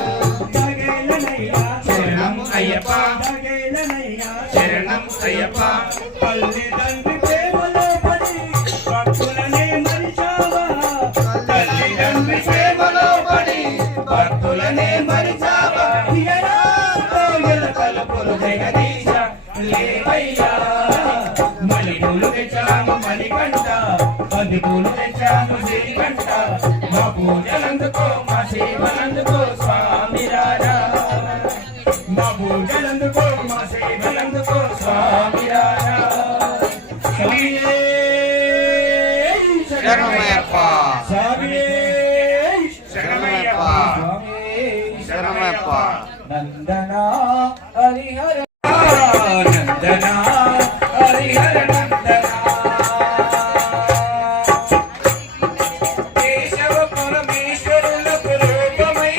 జగేలనయ్యా శరణం అయ్యప్ప జగేలనయ్యా శరణం అయ్యప్ప తల్లి తండ్రి ప్రేమలో పడి భక్తులనే మరిచావా తల్లి తండ్రి ప్రేమలో పడి భక్తులనే మరిచావా తీయరా కోయల తలుపులు జగదీశ లేవయ్యా మల్లె పూలు తెచ్చాము మణికంఠ బంతి పూలు తెచ్చాము శ్రీకంఠ మా పూజలందుకో మా సేవలందుకో నందన హరిహర నందన హరిహర నందన కేశవ పరమేశ్వరులకు రూపమై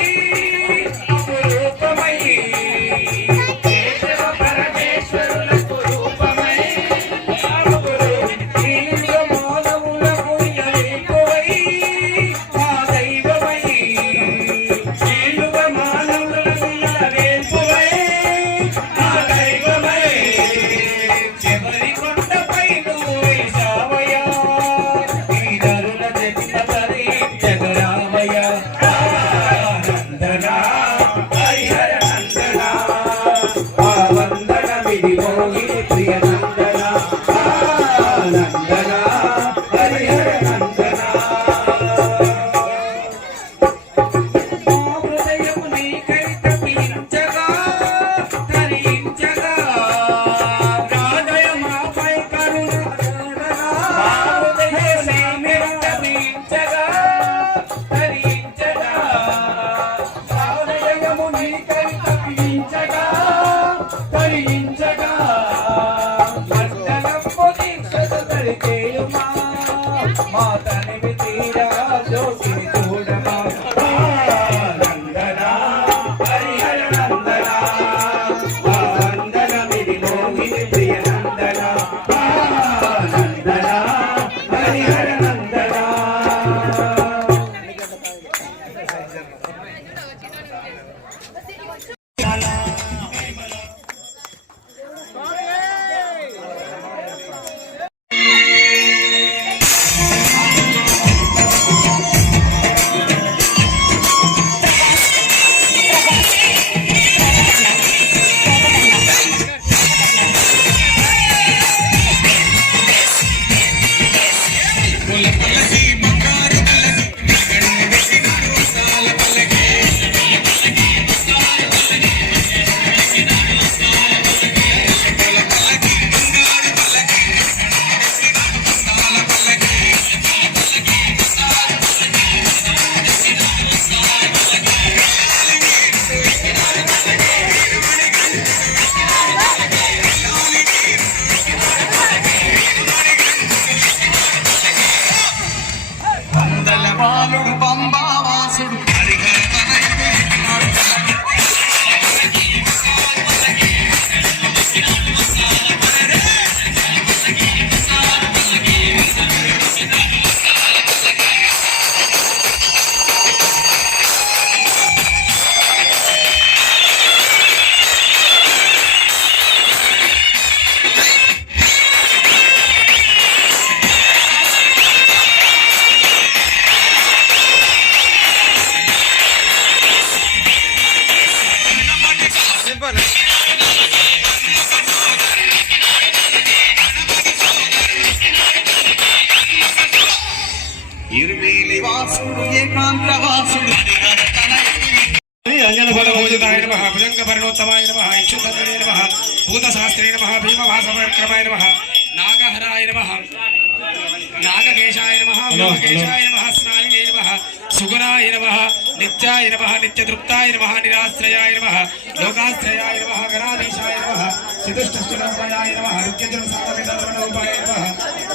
కేశవ పరమేశ్వరులకు రూపమై మానవులకు ఎక్కువై మా దైవమై మానవులకు వేల్పువై మా దైవమై చివరి కొండపై నువ్వు వేశావయ్యా ఈ నరుల జగతరి జగరామయ్య నందన హరిహర నందన వందన విధి మోహిని ప్రియ నందన నందన హరిహర నందన హృదయము నీకై తపించగా ధరించగా హృదయమాపై కరుణ హృదయము నీకై తపించగా ధరించగా హృదయము నీకై తపించగా ధరించగా మండలము దీక్షత దరిచేయుమా మా తనివి తీరా జ్యోతిని చూడమా నందన హరిహర నందన వందన విధి మోహిని ప్రియ నందన నందన హరిహర నందన ఇరువేలి వాసుడు ఏకాంత వాసుడు అంజనపదభోజనాయ నమః భుజంగపర్ణోత్తమాయ నమః ఇక్షుతన్వే నమః భూతశాస్త్రే నమః భీమవాసపరిక్రమాయ నమః నాగహరాయ నమః నాగకేశాయ నమః భీమకేశాయ నమః స్నాయినే నమః సుగుణాయ నమః నిత్యాయ నమః నిత్యతృప్తాయ నమః నిరాశ్రయాయ నమః లోకాశ్రయాయ నమః గణాధీశాయ నమః చతుష్టష్టనోపాయాయ నమః రుక్యజనసారవేదనోపాయ నమః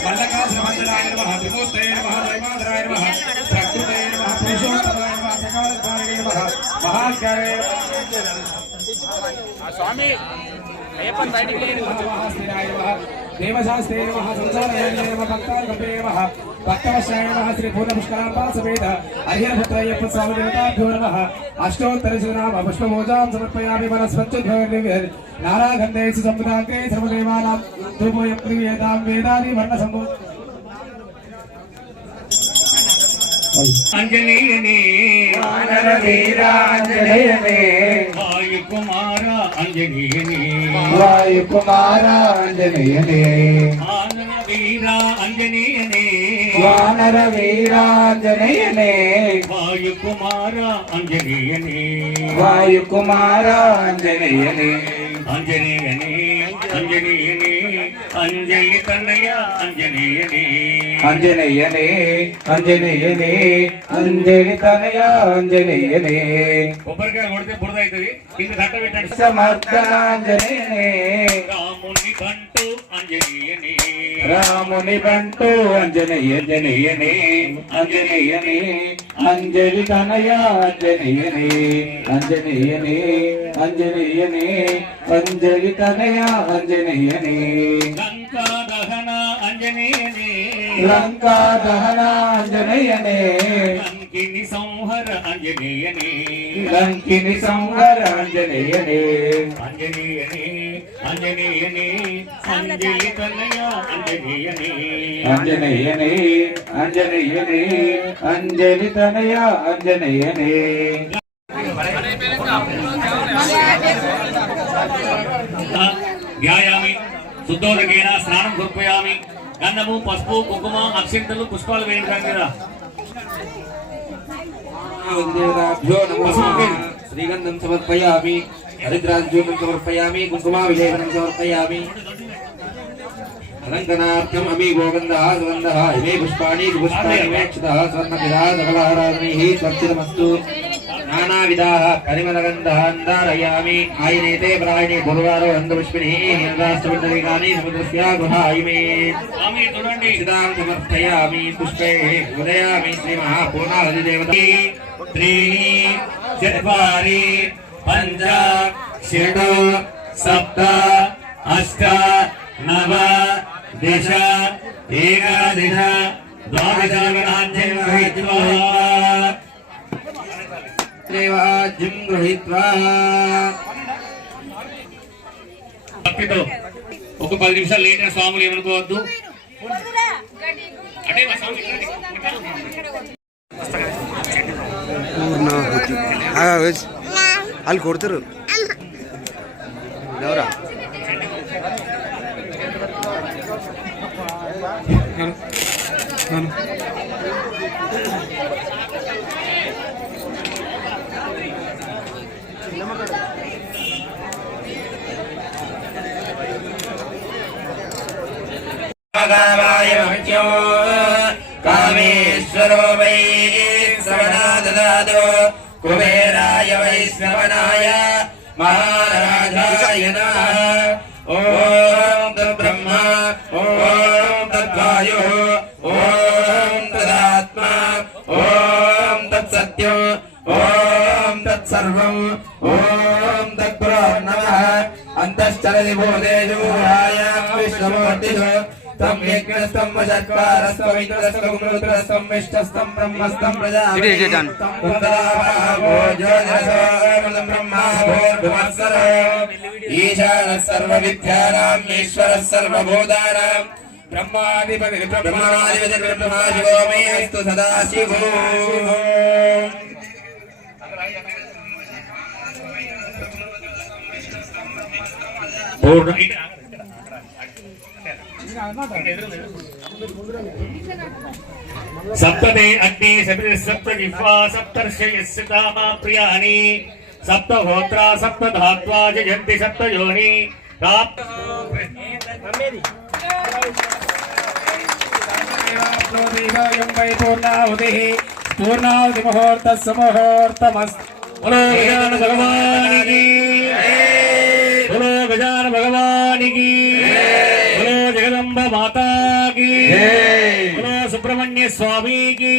మల్లకాసురమంజనాయ నమః విమూర్తయే నమః దైవాధరాయ నమః ప్రకృతయే నమః పురుషోత్తమాయ నమః సకాలద్వారిణే నమః మహాజ్ఞానే స్వామి అయ్యప్పన్ బయటికి దేవశాస్త్రే నమః సంసారాయ నమః భక్తార్గంభే నమః భక్తవశ్యాయ నమః శ్రీ పూర్ణపుష్కరాంబా సమేత అయ్యప్ప స్వామి దేవతాభ్యో నమః అష్టోత్తరశతనామ పుష్పమోజాం సమర్పయామి వనస్పత్యుద్భవే నారాగంధేషు సంప్రాంతే సర్వదేవానాం ధూపోయం ప్రియేతాం వేదాని వర్ణ సంభూ అంజనేయనే వానర వీరాంజనేయనే వాయుకుమార అంజనేయనే వాయుకుమార ఆంజనేయనే ఆనన వీర అంజనేయనే వానర వీరాంజనేయనే వాయుకుమార అంజనేయనే వాయుకుమార ఆంజనేయనే అంజనేయనే అంజనేయనే అంజలి తనయ అంజనేయనే అంజనేయనే అంజనేయనే అంజలి తనయ అంజనేయనే కొబ్బరికాయ కొడితే బురద అవుతుంది ఇది గట్ట పెట్టండి సమర్థాంజనేయనే రాముని బంటు అంజనేయనే రాముని బంటు అంజనేయనే అంజనేయనే అంజలి తనయ అంజనేయనే అంజనేయనే అంజనేయనే అంజలి తనయ అంజనేయనే లంకా దహన అంజనేయనే లంకా దహన అంజనేయనే లంకిని సంహర అంజనేయనే లంకిని సంహర అంజనేయనే అంజనేయనే అంజనేయనే అంజలి తనయ అంజనేయనే అంజనేయనే అంజనేయనే అంజలి తనయ అంజనేయనే ధ్యాయామి శుద్ధోదకేన స్నానం సమర్పయామి గంధము పసుపు కుంకుమ అక్షింతలు పుష్పాలు వేయడం కదా దేవతాభ్యో నమః శ్రీగంధం సమర్పయామి హరిద్రాజ్యోతం సమర్పయామి కుంకుమాభిషేకం సమర్పయామి అలంకనార్థం అమీ గోగంధః సుగంధః ఇమే పుష్పాణి సుపుష్పాణి మేక్షితః స్వర్ణకిలా సకలారాధనైః స్వర్చితమస్తు నానావిధాః పరిమళగంధాన్ ధారయామి ఆయినేతే ప్రాయణే గురువారో అంధపుష్పిణి రాష్ట్రమండలికాని సముద్రస్య గుహాయిమే స్వామి చూడండి సిదాం సమర్పయామి పుష్పే ఉదయామి శ్రీ మహాపూర్ణావతి దేవత త్రీణి చత్వారి పంచ షడ్ సప్త అష్ట నవ దశ ఏకాదశ ద్వాదశ గణాధ్యయనం దేవాజ్యం గృహీత్వా భక్తితో ఒక 10 నిమిషాలు లేట్ అయిన స్వాములు ఏమనుకోవద్దు అంటే మా స్వామి వాళ్ళు కొడతారు ఎవరా కామేశ్వరో వై శ్రవణా దదాతు కుబేరాయ వైష్ణవనాయ మహారాజాయ నమః ఓం తద్బ్రహ్మ ఓం తద్వాయు ఓం తదాత్మా ఓం తత్సత్యం ఓం తత్సర్వం ఓం తత్పురో నమః అంతశ్చరతి భూతేషు ఆయాం విష్ణుమూర్తిషు తం యజ్ఞస్తం వశత్కారస్తం ఇంద్రస్తం రుద్రస్తం విష్ణస్తం బ్రహ్మస్తం ప్రజాపతిం తం కుందరాభో జ్యోతిరసోమృతం బ్రహ్మా భూర్భువస్సరో ఈశానः సర్వవిద్యానాం ఈశ్వరः సర్వభూతానాం బ్రహ్మాధిపతి బ్రహ్మా శివో మే అస్తు సదా శివో పూర్ణ सप्तते अग्नि सप्त सप्त जिह्वा सप्तर्षयस्य कामा प्रियाणि सप्त होत्रा सप्त धात्वा जयन्ति सप्त योनि पूर्णाहुति मुहूर्तः सुमुहूर्तमस्तु बोलो गजानन भगवान की बोलो गजानन भगवान की बोलो जगदम्बा माता की बोलो सुब्रह्मण्य स्वामी की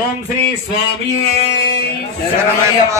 ओम श्री स्वामी శరణమయ్యప్ప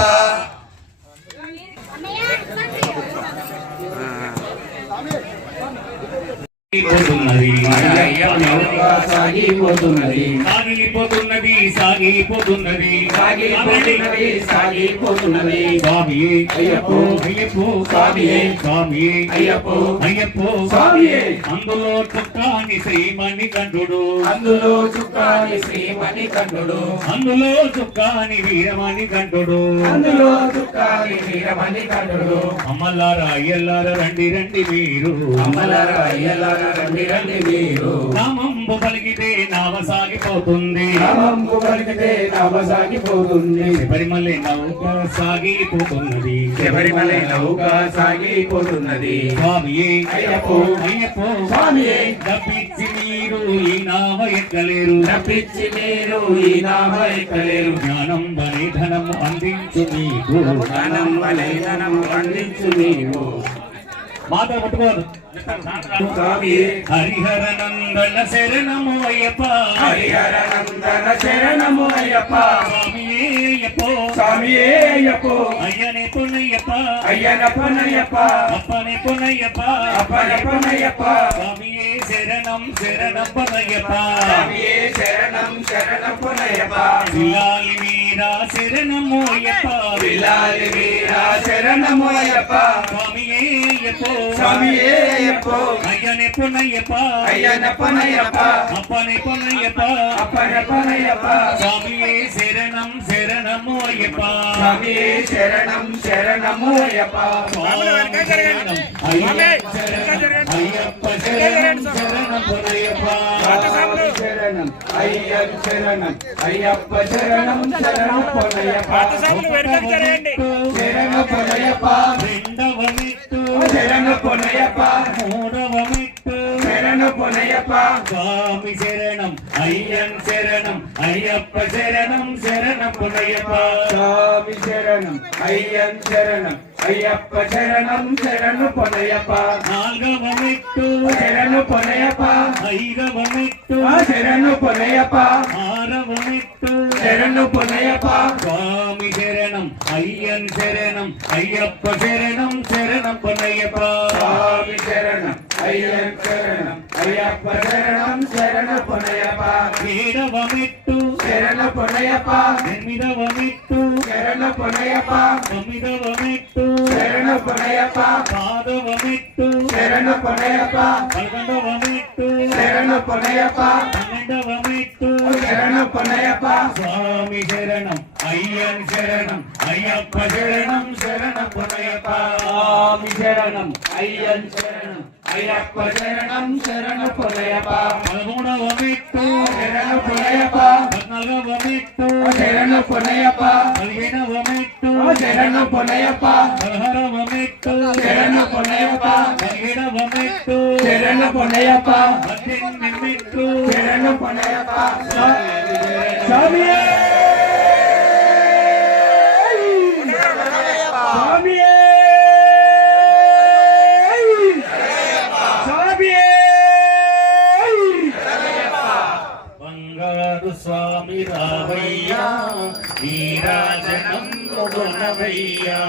సాగిపోతున్నది సాగిపోతున్నది సాగిపోతున్నది సాగిపోతున్నది సాగిపోతున్నది స్వామి అయ్యప్పో అయ్యప్పో స్వామి స్వామి అయ్యప్పో అయ్యప్పో స్వామి అందులో చుక్కాని శ్రీమణి కంఠుడు అందులో చుక్కాని శ్రీమణి కంఠుడు అందులో చుక్కాని వీరమణి కంఠుడు అందులో చుక్కాని వీరమణి కంఠుడు అమ్మలారా అయ్యల్లారా రండి రండి మీరు అమ్మలారా అయ్యలారా రండి రండి మీరు నామంబు పలికితే నావ సాగి సాగిపోతుంది నామంబు పలికితే నామ సాగిపోతుంది శబరిమల నౌక సాగిపోతున్నది శబరిమల నౌక సాగిపోతున్నది స్వామియే అయ్యప్పో అయ్యప్పో స్వామియే తప్పించి మీరు ఈ నామ ఎక్కలేరు తప్పించి మీరు ఈ నామ ఎక్కలేరు జ్ఞానం వలె ధనం అందించు మీకు జ్ఞానం వలె ధనం అందించు నీవు మాట పట్టుకోదు స్వామియే హరిహర నందన శరణము అయ్యప్ప హరిహర నందన శరణము అయ్యప్ప స్వామియే అయ్యప్పో స్వామియే అయ్యప్పో అయ్యనే పొన్నయ్యప్ప అయ్యన పనయ్యప్ప అప్పనే పొన్నయ్యప్ప అప్పన పనయ్యప్ప స్వామియే శరణం శరణం పొన్నయ్యప్ప స్వామియే శరణం శరణం పనయ్యప్ప విలాలి వీరా శరణము అయ్యప్ప విలాలి వీరా శరణము అయ్యప్ప స్వామియే అయ్యప్పో స్వామియే అయ్యప్పో అయ్యనే పొన్నయ్యప్ప అయ్యన పనయ్యప్ప అప్పనే పొన్నయ్యప్ప అప్పన పనయ్యప్ప స్వామియే శరణం శరణము అయ్యప్ప స్వామియే శరణం శరణము అయ్యప్ప శరణం అయ్యప్ప శరణం శరణం పొన్నయ్యప్ప శరణం అయ్యప్ప శరణం అయ్యప్ప శరణం శరణం పొన్నయ్యప్ప శరణ పొన్నయ్యప్ప రెండవ మెట్టు శరణ పొన్నయ్యప్ప మూడవ మెట్టు శరణ పొన్నయ్యప్ప స్వామి శరణం అయ్యన్ శరణం అయ్యప్ప శరణం శరణం పొన్నయ్యప్ప స్వామి శరణం అయ్యన్ శరణం అయ్యప్ప శరణం శరణు పొన్నయ్యప్ప నాలుగవ మెట్టు శరణు పొన్నయ్యప్ప ఐదవ మెట్టు శరణు పొన్నయ్యప్ప ఆరవ మెట్టు శరణు పొన్నయ్యప్ప స్వామి శరణం అయ్యన్ శరణం అయ్యప్ప శరణం శరణం పొన్నయ్యప్ప స్వామి శరణం అయ్యన్ శరణం అయ్యప్ప శరణం శరణ పొన్నయ్యప్ప ఏడవ మెట్టు శరణ పొన్నయ్యప్ప ఎనిమిదవ మెట్టు శరణ పొన్నయ్యప్ప తొమ్మిదవ మెట్టు శరణ పొన్నయ్యప్ప పాదవ మెట్టు శరణ పొన్నయ్యప్ప పదకొండవ మెట్టు శరణ పొన్నయ్యప్ప పన్నెండవ మెట్టు శరణ పొన్నయ్యప్ప స్వామి శరణం అయ్యన్ శరణం అయ్యప్ప శరణం శరణం పొన్నయ్యప్ప స్వామి శరణం అయ్యన్ శరణం అయ్యప్ప శరణం శరణ పొన్నయ్యప్ప పదమూడవ మెట్టు శరణ పొన్నయ్యప్ప పద్నాలుగవ మెట్టు శరణ పొన్నయ్యప్ప పదిహేనవ మెట్టు శరణ పొన్నయ్యప్ప పదహారవ మెట్టు శరణ పొన్నయ్యప్ప పదిహేడవ మెట్టు శరణ పొన్నయ్యప్ప 18 మెట్టు శరణ పొన్నయ్యప్ప స్వామియే స్వామియే స్వామియే బంగారు స్వామి రావయ్యా నీరాజనం గుణవయ్యా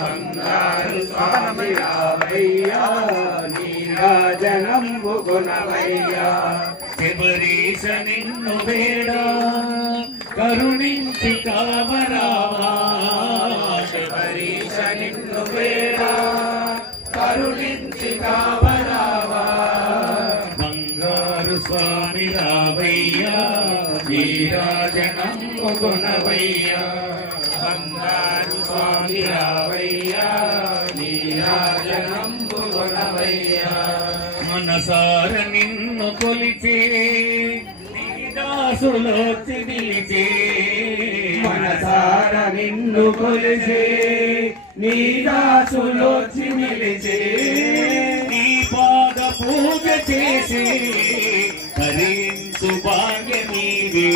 బంగారు స్వామి రావయ్యా నీరాజనం గుణవయ్యా శబరీశ నిన్ను వేడా కరుణించి కావరావా శబరీశ నిన్ను వేడా కరుణించి కావరావా బంగారు స్వామి రావయ్యా నీరాజనం గుణవయ్యా బంగారు స్వామి రావయ్యా నీరాజనం గుణవయ్యా మనసార నిన్ను కొలిచే నీ దాసులోచి నిలిచే మనసార నిన్ను కొలిసే నీ దాసులోచి నిలిచే నీ పాద పూజ చేసే హరించు భాగ్యమీవే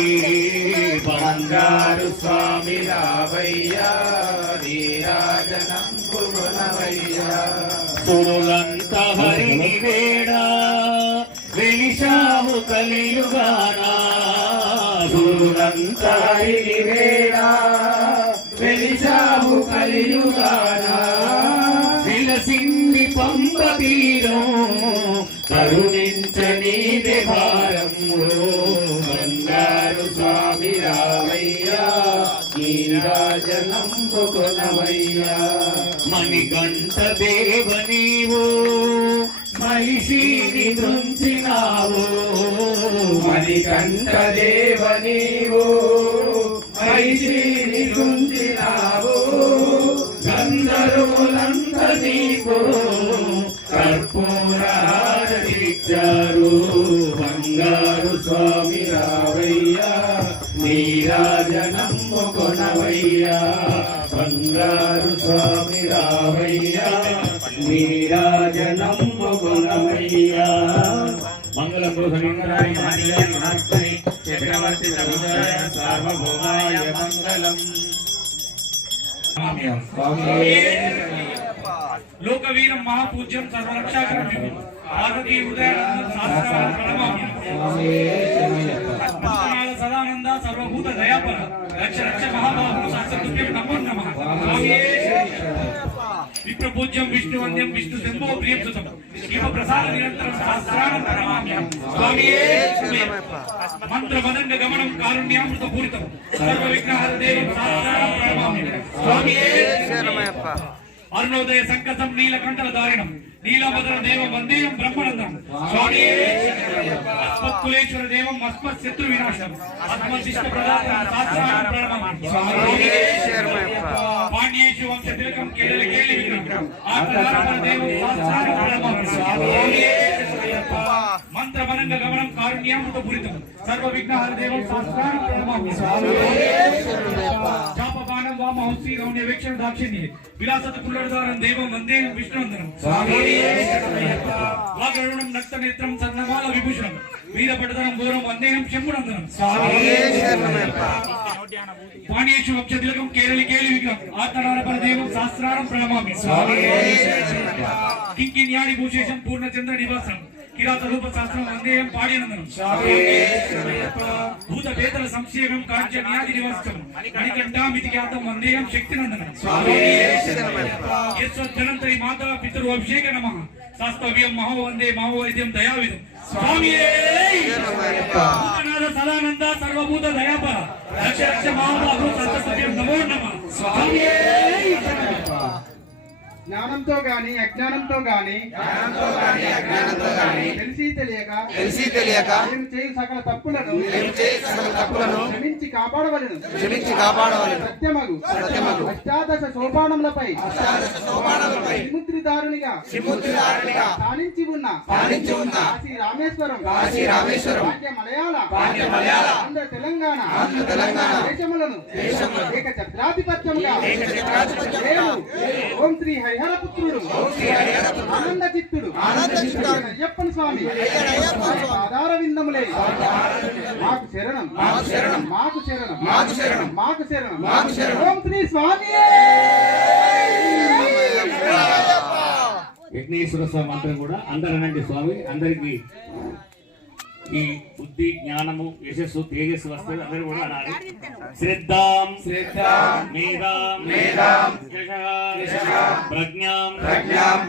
బంగారు స్వామి రావయ్యా నీరాజనం గుణవయ్యా సురులంత హరిని వేడా వెలిశావు కలియుగానా సురులంత హరిని వేడా వెలిశావు కలియుగానా విలసింది పంప తీరం కరుణించనీదే భారం బంగారు స్వామి రావయ్యా నీరాజనం గుణవయ్యా మణికంఠ దేవ నీవు మహిషిని దృంచినావు మణికంఠ దేవ నీవు మహిషిని గుంజినావు గంధర్వులంత నీకు కర్పూరారతిచ్చారు బంగారు స్వామి రావయ్యా కొనవయ్యా బంగారు స్వామి రావయ్యా నీరాజనం కొనవయ్యా మంగళం చక్రవర్తి సార్వభౌమాయ మంగళం లోకవీరం మహాపూజ్యం సర్వరక్షాకరం పార్వతీ ఉదయానంద శాస్త్రాల ప్రణమామ్యం పద్మనాభ సదానంద సర్వభూత దయాపర రక్ష రక్ష మహాబాహు శాస్త్రతుభ్యం నమో నమః విప్రపూజ్యం విష్ణువంద్యం విష్ణు శంభో ప్రియం సుతం శివ ప్రసాద నిరంతరం శాస్త్రానం ప్రణమామ్యం మంత్ర మదండ గమనం కారుణ్యామృత పూరితం సర్వ విఘ్నహర దేవం శాస్త్రానం ప్రణమామ్యం అరుణోదయ సంకసం నీలకంఠల దారిణం నీలమదన దేవం వందేయం బ్రహ్మనందం స్వామి అస్మత్కులేశ్వర దేవం అస్మత్ శత్రు వినాశం ఆత్మశిష్ట ప్రదాతం శాస్త్రానం ప్రణమామ్యం పాండ్యేషు వంశ తిలకం కేళి కేళి విగ్రహం ఆత్మధారణ దేవం శాస్త్రానం ప్రణమామ్యం మంత్ర మనంగ గమనం కారుణ్యామృత పూరితం సర్వ విఘ్నహర దేవం శాస్త్రానం ప్రణమామ్యం జాపబాణం వామహంసి రౌణ్య వీక్షణ దాక్షిణ్య విలాసత పుల్లరదారం దేవం వందేయం విష్ణువందనం వాగరుణం నక్త నేత్రం సన్నమాల విభూషణం వీరపటధరం ఘోరం వందేయం శంభునందనం పాణ్యేషు వంశ తిలకం కేరళి కేళి విగ్రహం ఆత్మనారాయణ దేవం శాస్త్రానం ప్రణమామి కింకిన్యాడి భూషేషం పూర్ణచంద్ర నివాసం కిరాత రూప శాస్త్రం వందేయం పాడినందనం భూత వేతల సంక్షేమం కాంచ న్యాది నివాసం మణికంఠామితి ఖ్యాతం వందేయం శక్తినందనం యశ్వద్ధనంతరి మాతా పితరు అభిషేక నమః శాస్త్రవ్యం మహో వందే మహోవైద్యం దయావిదం స్వామి సదానంద సర్వభూత దయాపర రక్ష రక్ష మహాబాహు సత్యసత్యం నమో నమః స్వామి జ్ఞానంతో గాని అజ్ఞానంతో గాని తెలిసి తెలియక నేను చేయు సకల తప్పులను క్షమించి కాపాడవలెను సత్యమగు అష్టాదశ సోపానములపై విముద్రిదారునిగా స్థానించి ఉన్న కాశీ రామేశ్వరం భాగ్య మలయాళ ఆంధ్ర తెలంగాణ దేశములను ఏక ఛత్రాధిపత్యముగా ఓం శ్రీ హరిహర పుత్రుడు ఆనంద చిత్తుడు అయ్యప్పన్ స్వామి ఆధార విందములే మాకు శరణం మాకు శరణం ఓం శ్రీ స్వామి విఘ్నేశ్వర స్వామి మంత్రం కూడా అందరనండి స్వామి అందరికి ఈ బుద్ధి జ్ఞానము యశస్సు తేజస్సు వస్తుంది అందరూ కూడా అనాలి శ్రద్ధాం మేధాం ప్రజ్ఞాం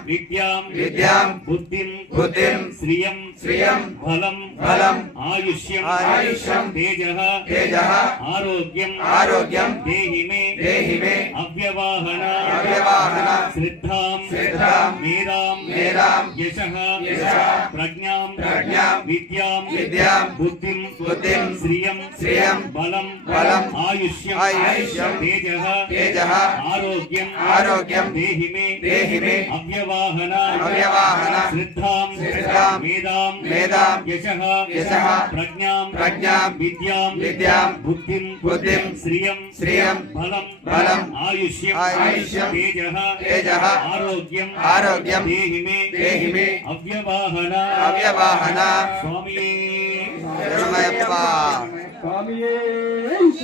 విద్యాం బుద్ధిం శ్రియం బలం ఆయుష్యం తేజః ఆరోగ్యం దేహి మే అవ్యవాహన శ్రద్ధాం మేధాం యశః ప్రజ్ఞాం విద్యాం బుద్ధిం శ్రియం బలం ఆయుష్యం తేజః ఆరోగ్యం దేహి మే అవ్యవాహన శ్రద్ధాం మేధాం యశః ప్రజ్ఞాం విద్యాం బుద్ధిం శ్రియం బలం ఆయుష్యం తేజః ఆరోగ్యం దేహి మే అవ్యవాహన స్వామి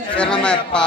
శరణమయ్యప్ప